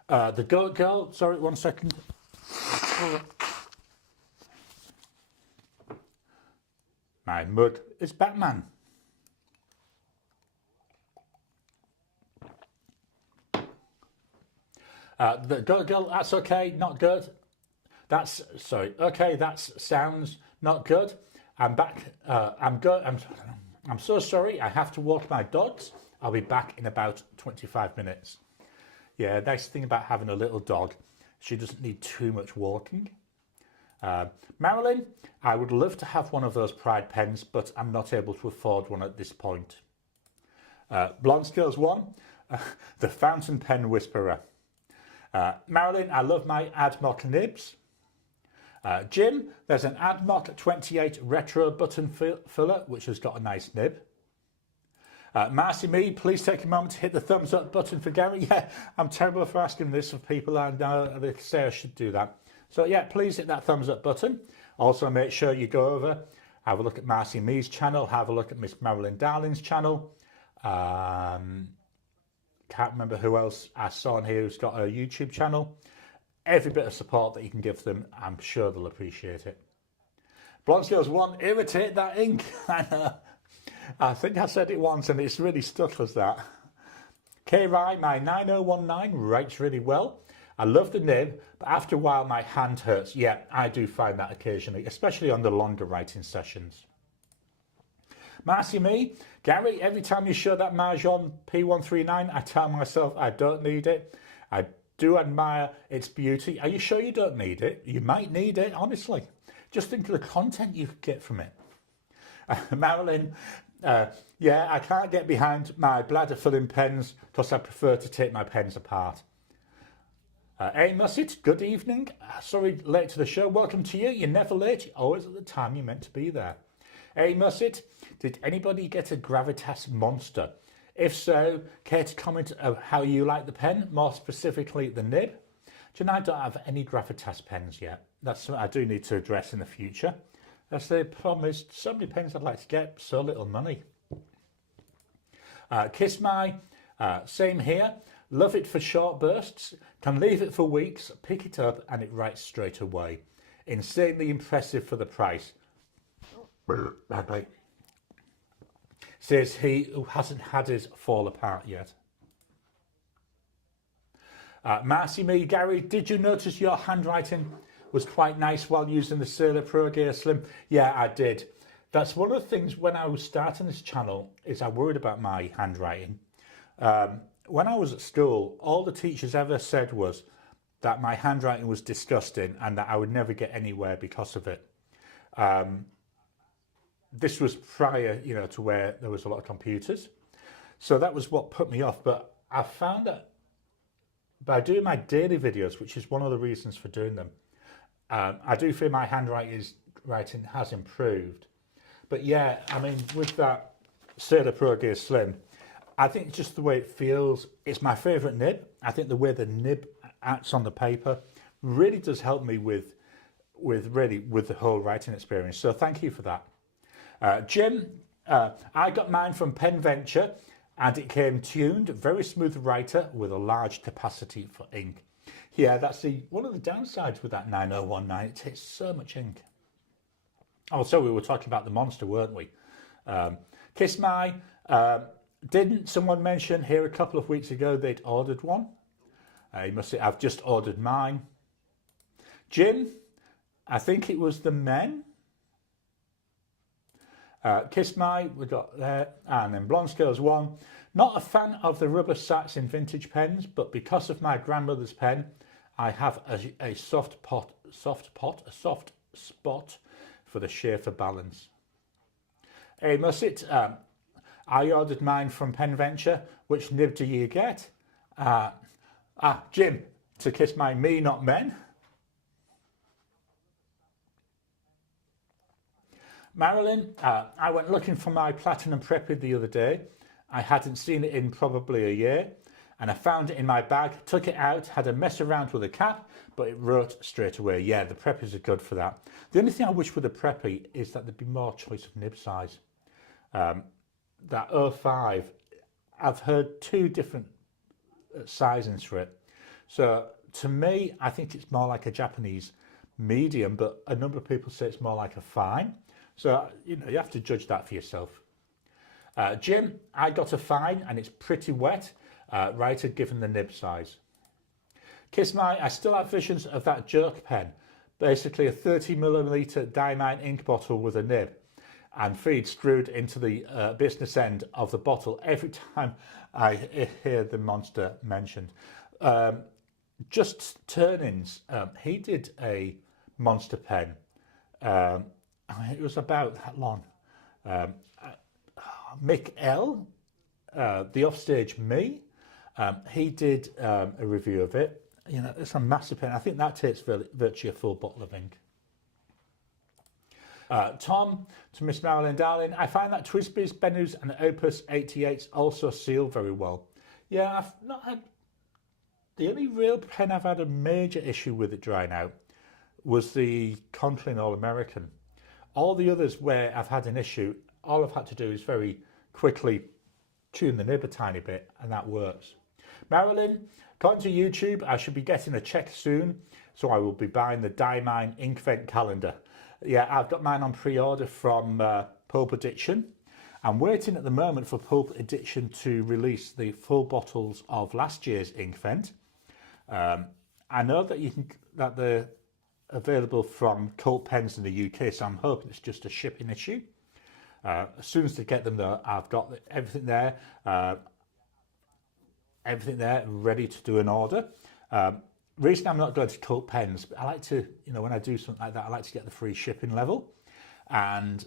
The Goat Girl, sorry, 1 second. My mug is Batman. The Goat Girl, that's okay, not good. That's, sorry, okay, that sounds not good. I'm back. I'm so sorry. I have to walk my dogs. I'll be back in about 25 minutes. Yeah, nice thing about having a little dog, she doesn't need too much walking. Marilyn, I would love to have one of those Pride pens, but I'm not able to afford one at this point. Blonde Skills 1, the Fountain Pen Whisperer. Marilyn, I love my AdMock nibs. Jim, there's an AdMock 28 Retro button filler, which has got a nice nib. Marcy Me, please take a moment to hit the thumbs up button for Gary. Yeah, I'm terrible for asking this of people, and they say I should do that. So yeah, please hit that thumbs up button. Also make sure you go over, have a look at Marcy Me's channel, have a look at Miss Marilyn Darling's channel. Can't remember who else I saw on here who's got a YouTube channel. Every bit of support that you can give them, I'm sure they'll appreciate it. Blonde Skills 1, irritate that ink. I know. I think I said it once and it's really stuck as that. K-Rai, my 9019 writes really well. I love the nib, but after a while my hand hurts. Yeah, I do find that occasionally, especially on the longer writing sessions. Marcy Me, Gary, every time you show that Mahjong P139, I tell myself I don't need it. I do admire its beauty. Are you sure you don't need it? You might need it, honestly. Just think of the content you could get from it. Marilyn, yeah, I can't get behind my bladder filling pens because I prefer to take my pens apart. A Musset, good evening. Sorry, late to the show. Welcome to you. You're never late. You're always at the time you're meant to be there. A Musset, did anybody get a Gravitas Monster? If so, care to comment on how you like the pen, more specifically the nib? Do you know, I don't have any Gravitas pens yet. That's something I do need to address in the future. That's the problem is so many pens I'd like to get, so little money. Kiss My, same here. Love it for short bursts. Can leave it for weeks, pick it up and it writes straight away. Insanely impressive for the price. Says he who hasn't had his fall apart yet. Marcy Me, Gary, did you notice your handwriting was quite nice while using the Sailor Pro Gear Slim? Yeah, I did. That's one of the things when I was starting this channel is I worried about my handwriting. When I was at school, all the teachers ever said was that my handwriting was disgusting and that I would never get anywhere because of it. This was prior, to where there was a lot of computers. So that was what put me off. But I found that by doing my daily videos, which is one of the reasons for doing them, I do feel my handwriting has improved. But yeah, I mean, with that Sailor Pro Gear Slim, I think just the way it feels, it's my favourite nib. I think the way the nib acts on the paper really does help me with the whole writing experience. So thank you for that. Jim, I got mine from PenVenture and it came tuned, very smooth writer with a large capacity for ink. Yeah, that's one of the downsides with that 9019. It takes so much ink. Also, we were talking about the Monster, weren't we? Kiss My, didn't someone mention here a couple of weeks ago they'd ordered one? You must say, I've just ordered mine. Jim, I think it was the men. Kiss My, we got there, and then Blonde Skills 1. Not a fan of the rubber sacks in vintage pens, but because of my grandmother's pen, I have a soft spot for the Schaefer balance. Hey Musset, I ordered mine from PenVenture. Which nib do you get? Jim, to Kiss My Me, not men. Marilyn, I went looking for my Platinum Preppy the other day. I hadn't seen it in probably a year, and I found it in my bag, took it out, had a mess around with the cap, but it wrote straight away. Yeah, the Preppies are good for that. The only thing I wish with the Preppy is that there'd be more choice of nib size. That 05, I've heard two different sizings for it. So to me, I think it's more like a Japanese medium, but a number of people say it's more like a fine. So, you have to judge that for yourself. Jim, I got a fine and it's pretty wet, writer given the nib size. Kiss My, I still have visions of that jerk pen, basically a 30mm Diamine ink bottle with a nib. and feed screwed into the business end of the bottle every time I hear the Monster mentioned. Just Turnings, he did a Monster pen. It was about that long. Mick L, the Offstage Me, he did a review of it. You know, it's a massive pen. I think that takes virtually a full bottle of ink. Tom, to Miss Marilyn Darling, I find that TWSBI's, Benus and Opus 88s also seal very well. Yeah, I've not had... The only real pen I've had a major issue with it drying out was the Conklin All-American. All the others where I've had an issue, all I've had to do is very quickly tune the nib a tiny bit, and that works. Marilyn, according to YouTube, I should be getting a check soon, so I will be buying the Diamine Inkvent calendar. Yeah, I've got mine on pre-order from Pulp Addiction. I'm waiting at the moment for Pulp Addiction to release the full bottles of last year's Inkvent. I know that they're available from Cult Pens in the UK, so I'm hoping it's just a shipping issue. As soon as they get them though, I've got everything there ready to do an order. Reason I'm not going to Cult Pens, but I like to, you know, when I do something like that, I like to get the free shipping level, and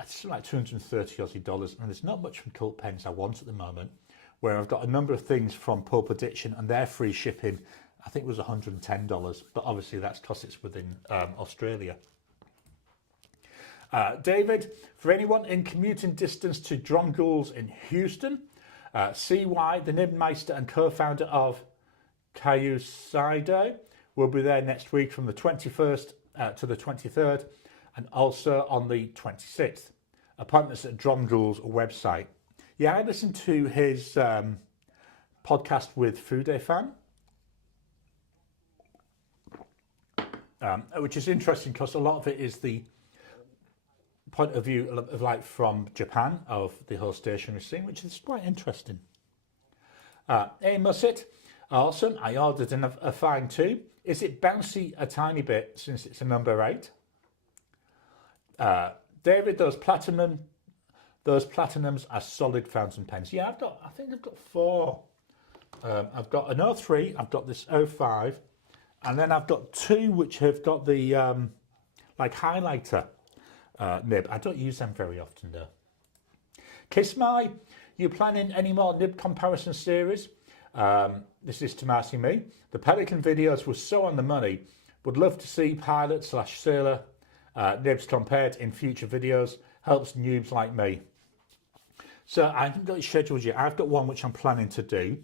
it's like 230 Aussie dollars, and there's not much from Cult Pens I want at the moment, where I've got a number of things from Pulp Addiction and their free shipping, I think it was $110, but obviously that's because it's within Australia. David, for anyone in commuting distance to Dromgools in Houston, CY, the Nibmeister and co-founder of Cayusido, will be there next week from the 21st to the 23rd, and also on the 26th. Appointments at Dromgools website. Yeah, I listened to his podcast with Fude Fan, which is interesting because a lot of it is the point of view of like from Japan of the whole stationery scene, which is quite interesting. Hey Musset, awesome. I ordered a fine too. Is it bouncy a tiny bit since it's a number 8? David, those platinums are solid fountain pens. Yeah, I think I've got 4. I've got an 03, I've got this 05, and then I've got 2 which have got the like highlighter nib. I don't use them very often though. Kiss My, you planning any more nib comparison series? This is to Marcy Me. The Pelican videos were so on the money. Would love to see Pilot/Sailor nibs compared in future videos. Helps noobs like me. So I haven't got it scheduled yet. I've got one which I'm planning to do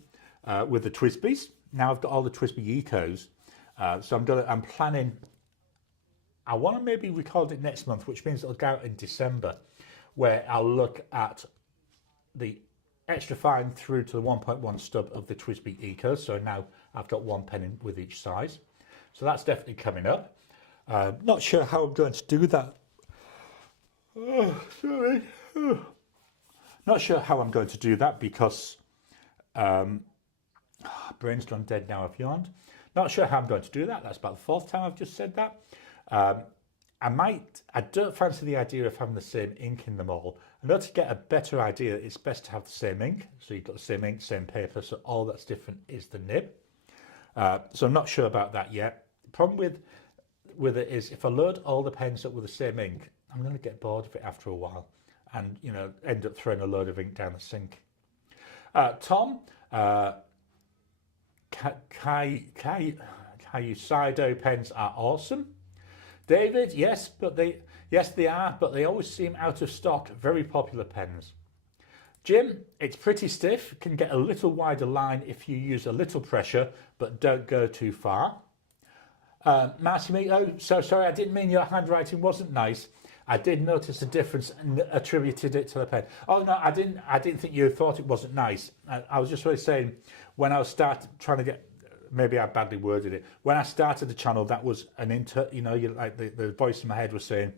with the TWSBIs. Now I've got all the TWSBI Ecos. So I'm planning. I want to maybe record it next month, which means it'll go out in December, where I'll look at the extra fine through to the 1.1 stub of the TWSBI Ecos. So now I've got 1 pen in with each size. So that's definitely coming up. Not sure how I'm going to do that. Oh, sorry. Oh. Not sure how I'm going to do that because brain's gone dead now, I've yawned. Not sure how I'm going to do that. That's about the 4th time I've just said that. I don't fancy the idea of having the same ink in them all. I know to get a better idea, it's best to have the same ink. So you've got the same ink, same paper. So all that's different is the nib. So I'm not sure about that yet. The problem with it is if I load all the pens up with the same ink, I'm going to get bored of it after a while and, you know, end up throwing a load of ink down the sink. Tom, Cayusido pens are awesome. David, yes, they are, but they always seem out of stock. Very popular pens. Jim, it's pretty stiff. Can get a little wider line if you use a little pressure, but don't go too far. Marcy, oh, so sorry, I didn't mean your handwriting wasn't nice. I did notice a difference and attributed it to the pen. Oh no, I didn't think you thought it wasn't nice. I was just really saying when I was trying to get, maybe I badly worded it. When I started the channel, that was like the voice in my head was saying,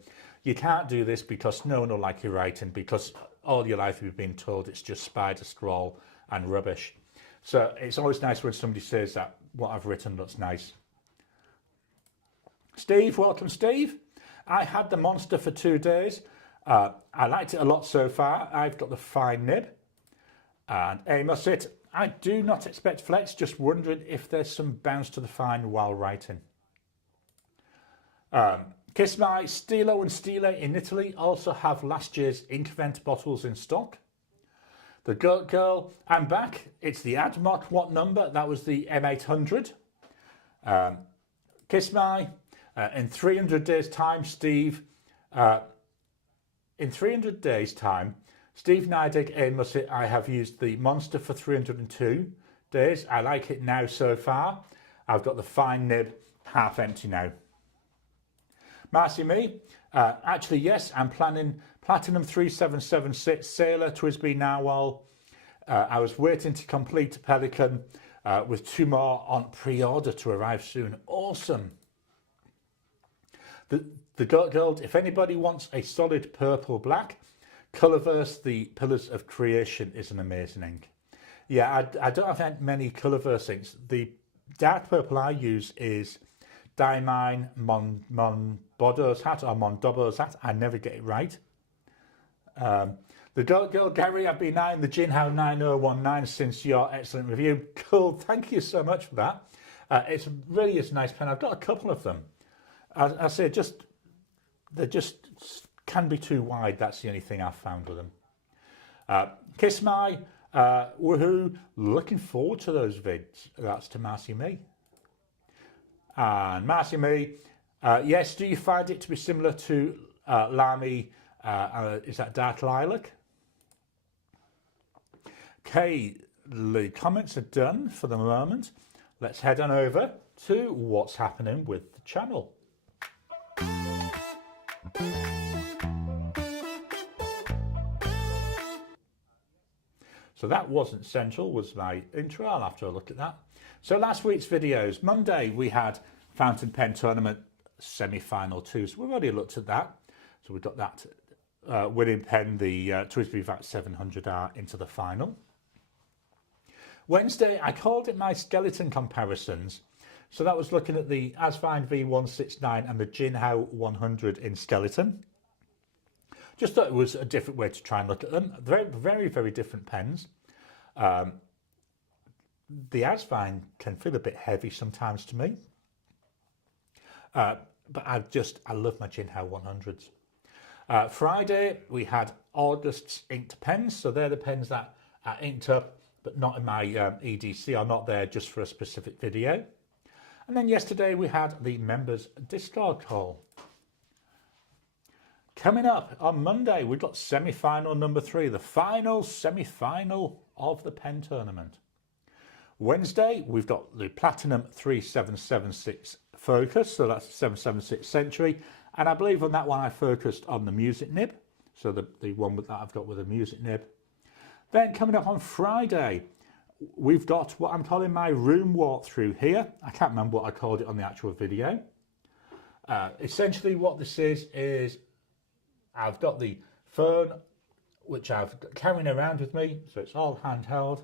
you can't do this because no one will like your writing because all your life you've been told it's just spider scrawl and rubbish. So it's always nice when somebody says that what I've written looks nice. Steve, welcome Steve. I had the Monster for 2 days. I liked it a lot so far. I've got the fine nib, and aim must it. I do not expect flex, just wondering if there's some bounce to the fine while writing. Kiss My, Stilo and Stile in Italy also have last year's Inkvent bottles in stock. The Goat Girl, I'm back. It's the Admot. What number? That was the M800. Kiss My, in 300 days time, Steve. In 300 days time, Steve Neidig, Amos, I have used the Monster for 302 days. I like it now so far. I've got the fine nib, half empty now. Marcy Me, actually yes, I'm planning Platinum 3776 Sailor Twisby Narwhal. I was waiting to complete Pelican with 2 more on pre-order to arrive soon. Awesome. The Goat Girl, if anybody wants a solid purple black, Colourverse, the Pillars of Creation is an amazing ink. Yeah, I don't have many Colourverse inks. The dark purple I use is Diamine Monbodo's Hat or Mondobo's Hat. I never get it right. The Goat Girl, Gary, I've been eyeing the Jinhao 9019 since your excellent review. Cool, thank you so much for that. It's really is a nice pen. I've got a couple of them. I say they just can be too wide. That's the only thing I've found with them. Kiss My, woohoo! Looking forward to those vids. That's to Marcy Me. And Marcy Me, yes. Do you find it to be similar to Lamy? Is that Dark Lilac? Okay, the comments are done for the moment. Let's head on over to what's happening with the channel. So that wasn't central, was my intro. I'll have to look at that. So last week's videos, Monday we had Fountain Pen Tournament semi-final 2. So we've already looked at that. So we've got that winning pen, the Twisby VAT 700R, into the final. Wednesday, I called it my skeleton comparisons. So that was looking at the Asvine V169 and the Jinhao 100 in skeleton. Just thought it was a different way to try and look at them. Very, very, very different pens. The Asvine can feel a bit heavy sometimes to me. But I love my Jinhao 100s. Friday, we had August's inked pens. So they're the pens that are inked up, but not in my EDC, are not there just for a specific video. And then yesterday we had the members Discord call. Coming up on Monday, we've got semi-final number 3, the final semi-final of the pen tournament. Wednesday, we've got the Platinum 3776 Focus, so that's 776 Century. And I believe on that one I focused on the music nib, so the one that I've got with a music nib. Then coming up on Friday, we've got what I'm calling my room walkthrough here. I can't remember what I called it on the actual video. Essentially what this is I've got the phone, which I've carrying around with me, so it's all handheld.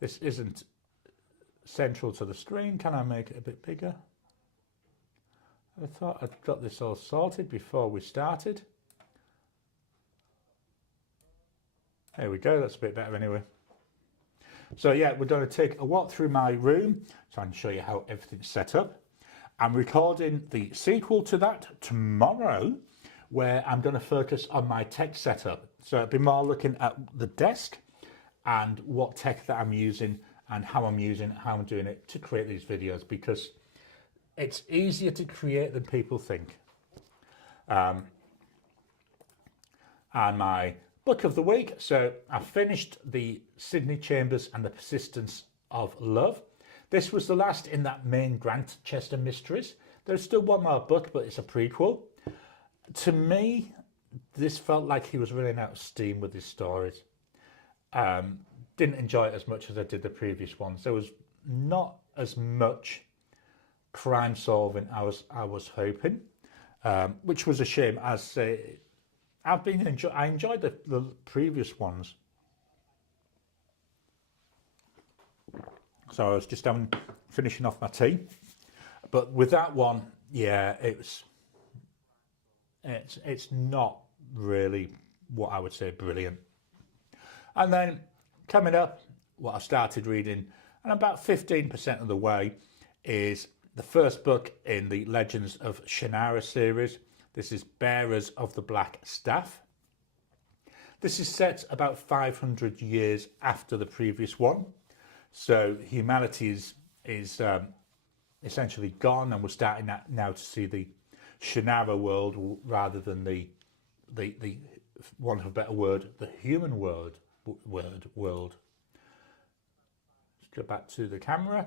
This isn't central to the screen. Can I make it a bit bigger? I thought I'd got this all sorted before we started. There we go, that's a bit better anyway. So yeah, we're going to take a walk through my room, so I can show you how everything's set up. I'm recording the sequel to that tomorrow, where I'm going to focus on my tech setup. So I'll be more looking at the desk and what tech that I'm using and how I'm using it, how I'm doing it to create these videos, because it's easier to create than people think. And my book of the week. So I finished the Sydney Chambers and the Persistence of Love. This was the last in that main Grantchester Mysteries. There's still one more book, but it's a prequel. To me, this felt like he was running out of steam with his stories. Didn't enjoy it as much as I did the previous ones. There was not as much crime solving as I was hoping, which was a shame. As I enjoyed the previous ones. So I was just finishing off my tea. But with that one, yeah, it was It's not really what I would say brilliant. And then coming up, what I started reading, and about 15% of the way, is the first book in the Legends of Shannara series. This is Bearers of the Black Staff. This is set about 500 years after the previous one. So humanity is essentially gone, and we're starting now to see the Shannara world rather than the one of a better word, the human world. Let's go back to the camera.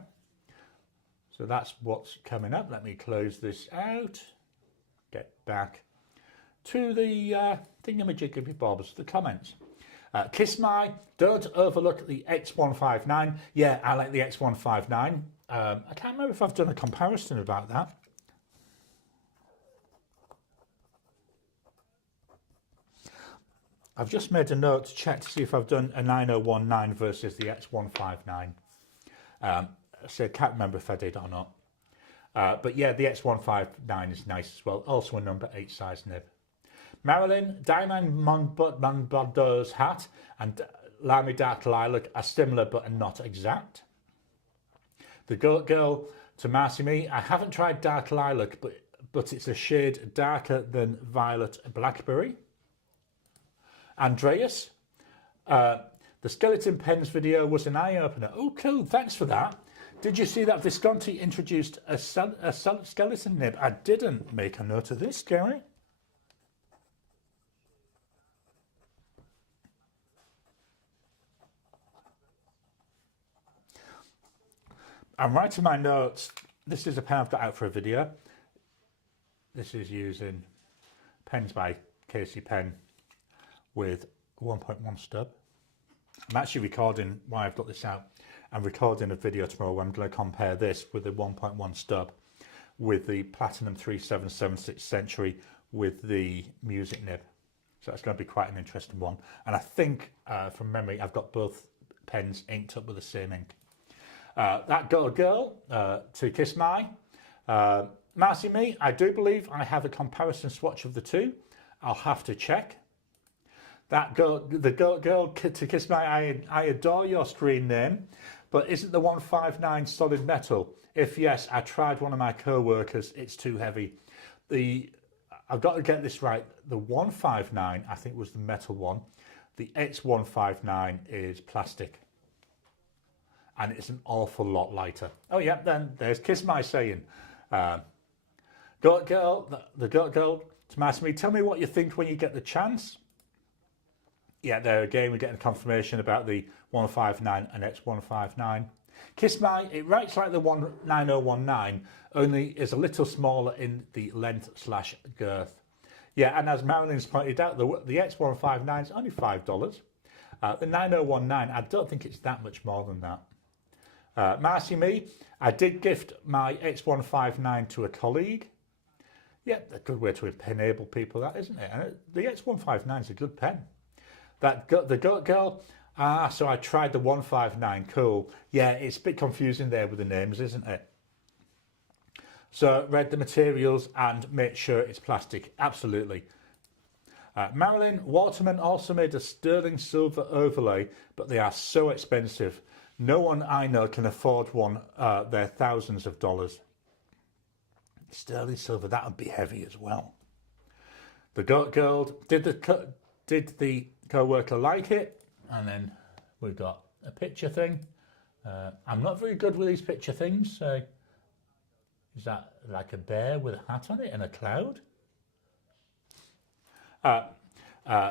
So that's what's coming up. Let me close this out. Get back to the thingamajiggy bobs, the comments. Kiss My, don't overlook the X159. Yeah, I like the X159. I can't remember if I've done a comparison about that. I've just made a note to check to see if I've done a 9019 versus the X159. So I can't remember if I did or not. But yeah, the X159 is nice as well. Also a number 8 size nib. Marilyn, Diamond Monbardot's hat and Lamy Dark Lilac are similar but are not exact. The Goat Girl to Marcy Me, I haven't tried Dark Lilac, but it's a shade darker than Violet Blackberry. Andreas, the Skeleton Pens video was an eye-opener. Oh, cool, thanks for that. Did you see that Visconti introduced a skeleton nib? I didn't make a note of this, Gary. I'm writing my notes. This is a pen I've got out for a video. This is using Pens by Casey Pen with 1.1 stub. I'm actually recording, while I've got this out, I'm recording a video tomorrow where I'm going to compare this with the 1.1 stub with the Platinum 3776 Century with the music nib. So that's going to be quite an interesting one. And I think, from memory, I've got both pens inked up with the same ink. That girl, to Kiss My. Marcy Me, I do believe I have a comparison swatch of the two. I'll have to check. That girl, the girl to Kiss My, I adore your screen name, but isn't the 159 solid metal? If yes, I tried one of my co-workers, it's too heavy. I've got to get this right, the 159 I think was the metal one. The X159 is plastic. And it's an awful lot lighter. Oh yeah, then there's Kiss My saying, Goat Girl, the Goat Girl to Marcy Me, tell me what you think when you get the chance. Yeah, there again, we're getting confirmation about the 159 and X159. Kiss My, it writes like the 9019, only is a little smaller in the length/girth. Yeah, and as Marilyn's pointed out, the X159 is only $5. The 9019, I don't think it's that much more than that. Marcy Me, I did gift my X159 to a colleague. Yeah, a good way to enable people, that isn't it? And the X159 is a good pen. The Goat Girl, so I tried the 159, cool. Yeah, it's a bit confusing there with the names, isn't it? So read the materials and make sure it's plastic, absolutely. Marilyn, Waterman also made a sterling silver overlay, but they are so expensive. No one I know can afford one, they're thousands of dollars. Sterling silver, that would be heavy as well. The Goat Girl, did the co-worker like it? And then we've got a picture thing. I'm not very good with these picture things. So is that like a bear with a hat on it and a cloud?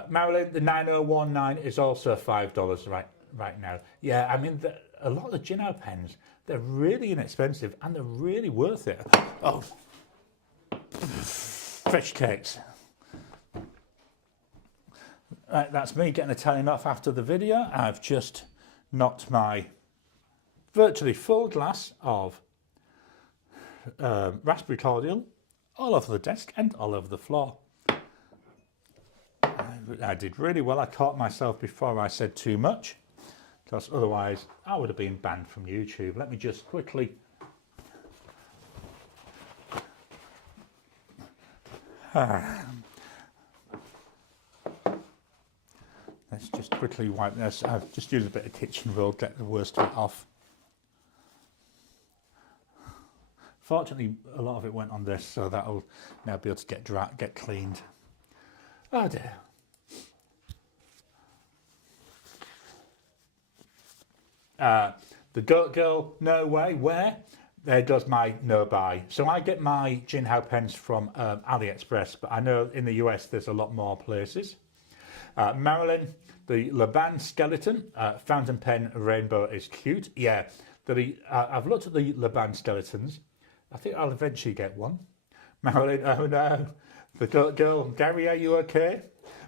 Marilyn, the 9019 is also $5 right now. Yeah, I mean, a lot of the Jinhao pens, they're really inexpensive and they're really worth it. Oh, fresh cakes. Right, that's me getting a telling off after the video. I've just knocked my virtually full glass of raspberry cordial all over the desk and all over the floor. I did really well. I caught myself before I said too much, because otherwise I would have been banned from YouTube. Let me just quickly let's just quickly wipe this. I've just used a bit of kitchen roll, get the worst of it off. Fortunately, a lot of it went on this, so that'll now be able to get cleaned. Oh dear. The Goat Girl, no way, where? There goes my no buy. So I get my Jinhao pens from AliExpress, but I know in the US there's a lot more places. Marilyn, the Laban skeleton, fountain pen rainbow is cute. Yeah, I've looked at the Laban skeletons. I think I'll eventually get one. Marilyn, oh no. The Goat Girl, Gary, are you okay?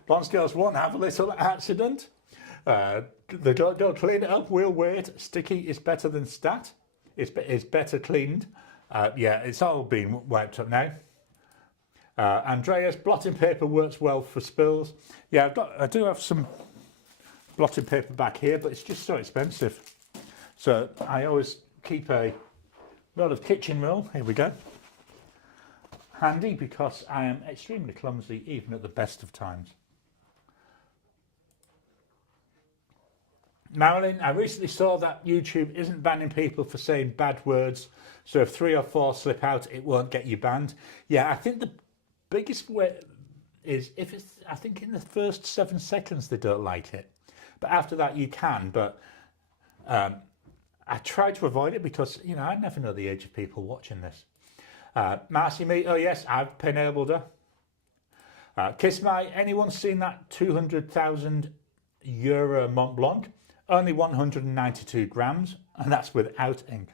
Blonde Girls won't have a little accident. The Goat Girl, clean it up, we'll wait. Sticky is better than stat. It's better cleaned. Yeah, it's all been wiped up now. Andreas, blotting paper works well for spills. Yeah, I do have some blotting paper back here, but it's just so expensive. So I always keep a roll of kitchen roll. Here we go. Handy because I am extremely clumsy even at the best of times. Marilyn, I recently saw that YouTube isn't banning people for saying bad words, so if 3 or 4 slip out, it won't get you banned. Yeah, I think the biggest way is if it's, I think in the first 7 seconds they don't like it, but after that you can. But I try to avoid it because, you know, I never know the age of people watching this. Marcy Me, oh yes, I've enabled her. Kiss My, anyone seen that 200,000 euro Mont Blanc? Only 192 grams, and that's without ink.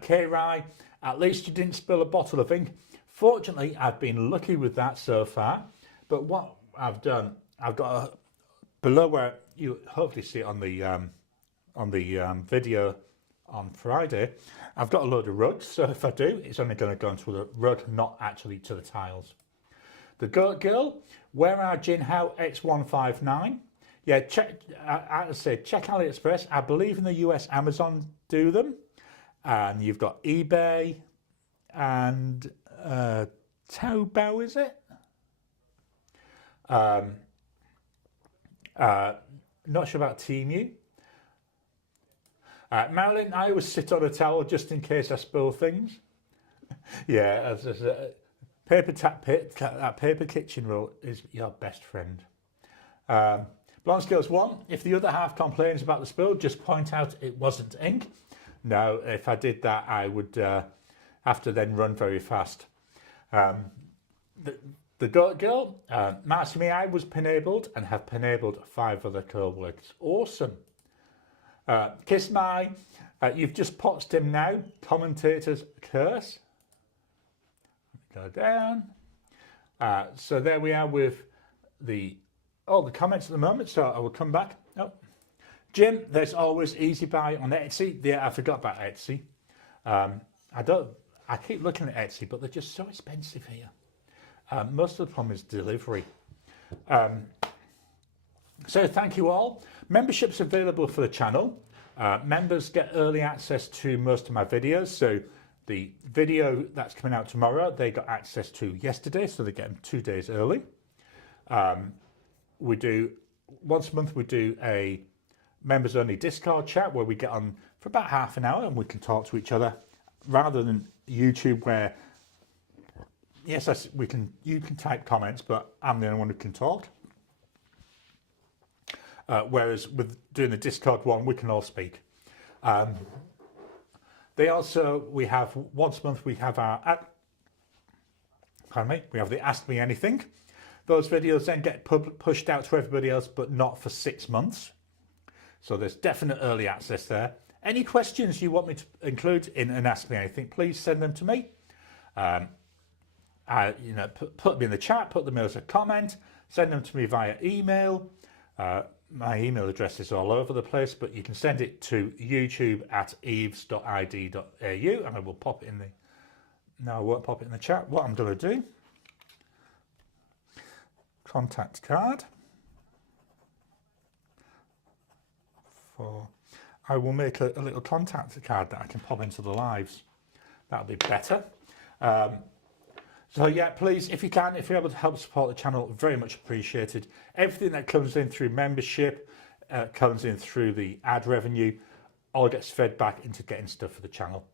K-Rai, at least you didn't spill a bottle of ink. Fortunately, I've been lucky with that so far, but what I've done, I've got below where you hopefully see it on the video on Friday, I've got a load of rugs, so if I do, it's only going to go into the rug, not actually to the tiles. The Goat Girl, where are Jinhao X159? Yeah, check. I said check AliExpress. I believe in the US, Amazon do them, and you've got eBay and Taobao, is it? Not sure about Temu. Marilyn, I always sit on a towel just in case I spill things. Yeah, paper that paper kitchen roll is your best friend. Blonde Scales 1, if the other half complains about the spill, just point out it wasn't ink. No, if I did that, I would have to then run very fast. The Goat Girl, Marcy Me, I was penabled and have penabled 5 other co-workers. Awesome. Kiss My, you've just potted him now. Commentator's curse. Go down. So there we are with all the comments at the moment. So I will come back. Oh, Jim, there's always Easy Buy on Etsy. Yeah, I forgot about Etsy. I keep looking at Etsy, but they're just so expensive here. Most of the problem is delivery. So thank you all. Membership's available for the channel. Members get early access to most of my videos. So the video that's coming out tomorrow, they got access to yesterday, so they get them 2 days early. We do, once a month, we do a members only Discord chat where we get on for about half an hour and we can talk to each other rather than YouTube where, yes, you can type comments, but I'm the only one who can talk. Whereas with doing the Discord one, we can all speak. We have once a month, we have we have the Ask Me Anything. Those videos then get pushed out to everybody else, but not for 6 months. So there's definite early access there. Any questions you want me to include in an Ask Me Anything, please send them to me. Put them in the chat, put them as a comment, send them to me via email. My email address is all over the place, but you can send it to youtube@eves.id.au and I will pop it in the... No, I won't pop it in the chat. What I'm going to do, contact card. I will make a little contact card that I can pop into the lives. That'll be better. So yeah, please, if you can, if you're able to help support the channel, very much appreciated. Everything that comes in through membership, comes in through the ad revenue, all gets fed back into getting stuff for the channel.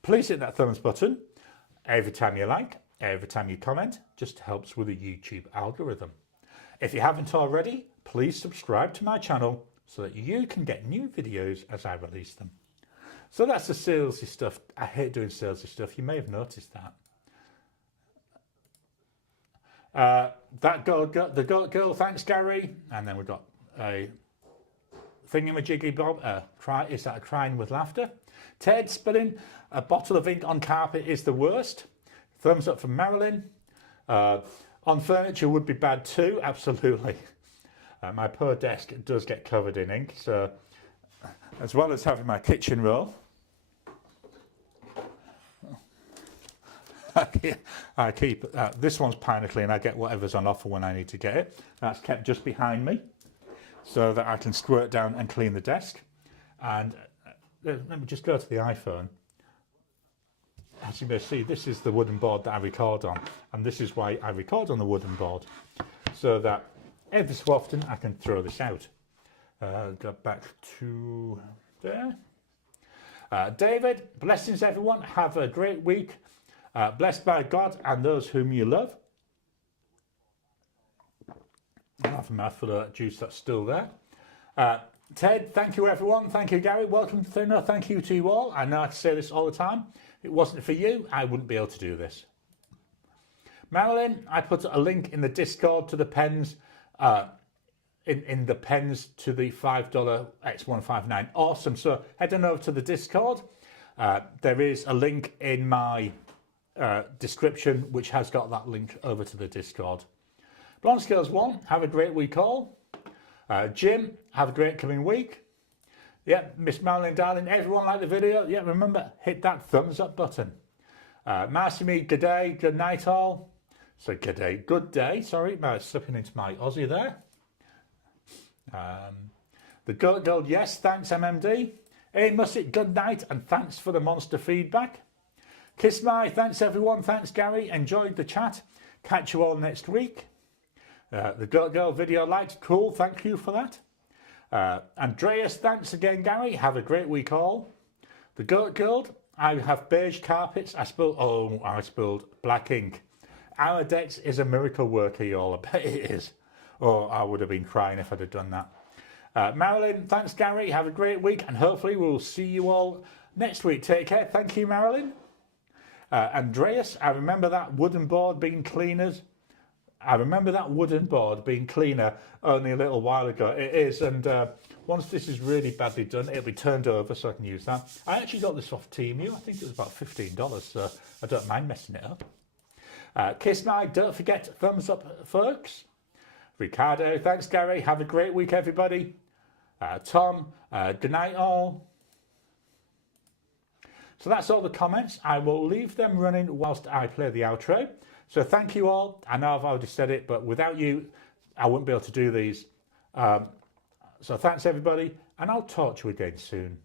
Please hit that thumbs button every time you like, every time you comment, just helps with the YouTube algorithm. If you haven't already, please subscribe to my channel so that you can get new videos as I release them. So that's the salesy stuff. I hate doing salesy stuff. You may have noticed that. The goat girl, thanks Gary. And then we've got a thingamajiggy bob. Is that a crying with laughter? Ted spilling a bottle of ink on carpet is the worst. Thumbs up from Marilyn. On furniture would be bad too, absolutely. My poor desk does get covered in ink, so as well as having my kitchen roll, I keep this one's Pinnacle, and I get whatever's on offer when I need to get it. That's kept just behind me so that I can squirt down and clean the desk. And let me just go to the iPhone. As you may see, this is the wooden board that I record on, and this is why I record on the wooden board, so that every so often I can throw this out. Go back to there. David, blessings everyone. Have a great week. Blessed by God and those whom you love. I'll have a mouthful of that juice that's still there. Ted, thank you everyone. Thank you Gary. Welcome to Thinner. Thank you to you all. I know I say this all the time. If it wasn't for you, I wouldn't be able to do this. Marilyn, I put a link in the Discord to the pens, in the pens to the $5 X159. Awesome. So head on over to the Discord. There is a link in my description which has got that link over to the Discord. Blonde Scales 1, have a great week all. Jim, have a great coming week. Yeah, Miss Marilyn, darling, everyone like the video. Yeah, remember, hit that thumbs up button. Marcy me, good day, good night all. So good day, sorry, slipping into my Aussie there. The Goat Girl, yes, thanks MMD. Ian Mussett, good night and thanks for the monster feedback. Kiss my, thanks everyone, thanks Gary, enjoyed the chat. Catch you all next week. The Goat Girl video liked, cool, thank you for that. Andreas, thanks again Gary, have a great week all. The Goat Girl, I have beige carpets, I spilled black ink. Our Dex is a miracle worker, y'all, I bet it is. Oh, I would have been crying if I'd have done that. Marilyn, thanks Gary, have a great week and hopefully we'll see you all next week. Take care, thank you Marilyn. Andreas, I remember that wooden board being cleaners. I remember that wooden board being cleaner only a little while ago. It is, and once this is really badly done, it'll be turned over so I can use that. I actually got this off Temu. I think it was about $15, so I don't mind messing it up. Kiss my, don't forget, thumbs up, folks. Ricardo, thanks Gary. Have a great week, everybody. Tom, good night all. So that's all the comments. I will leave them running whilst I play the outro. So thank you all. I know I've already said it, but without you, I wouldn't be able to do these. So thanks everybody, and I'll talk to you again soon.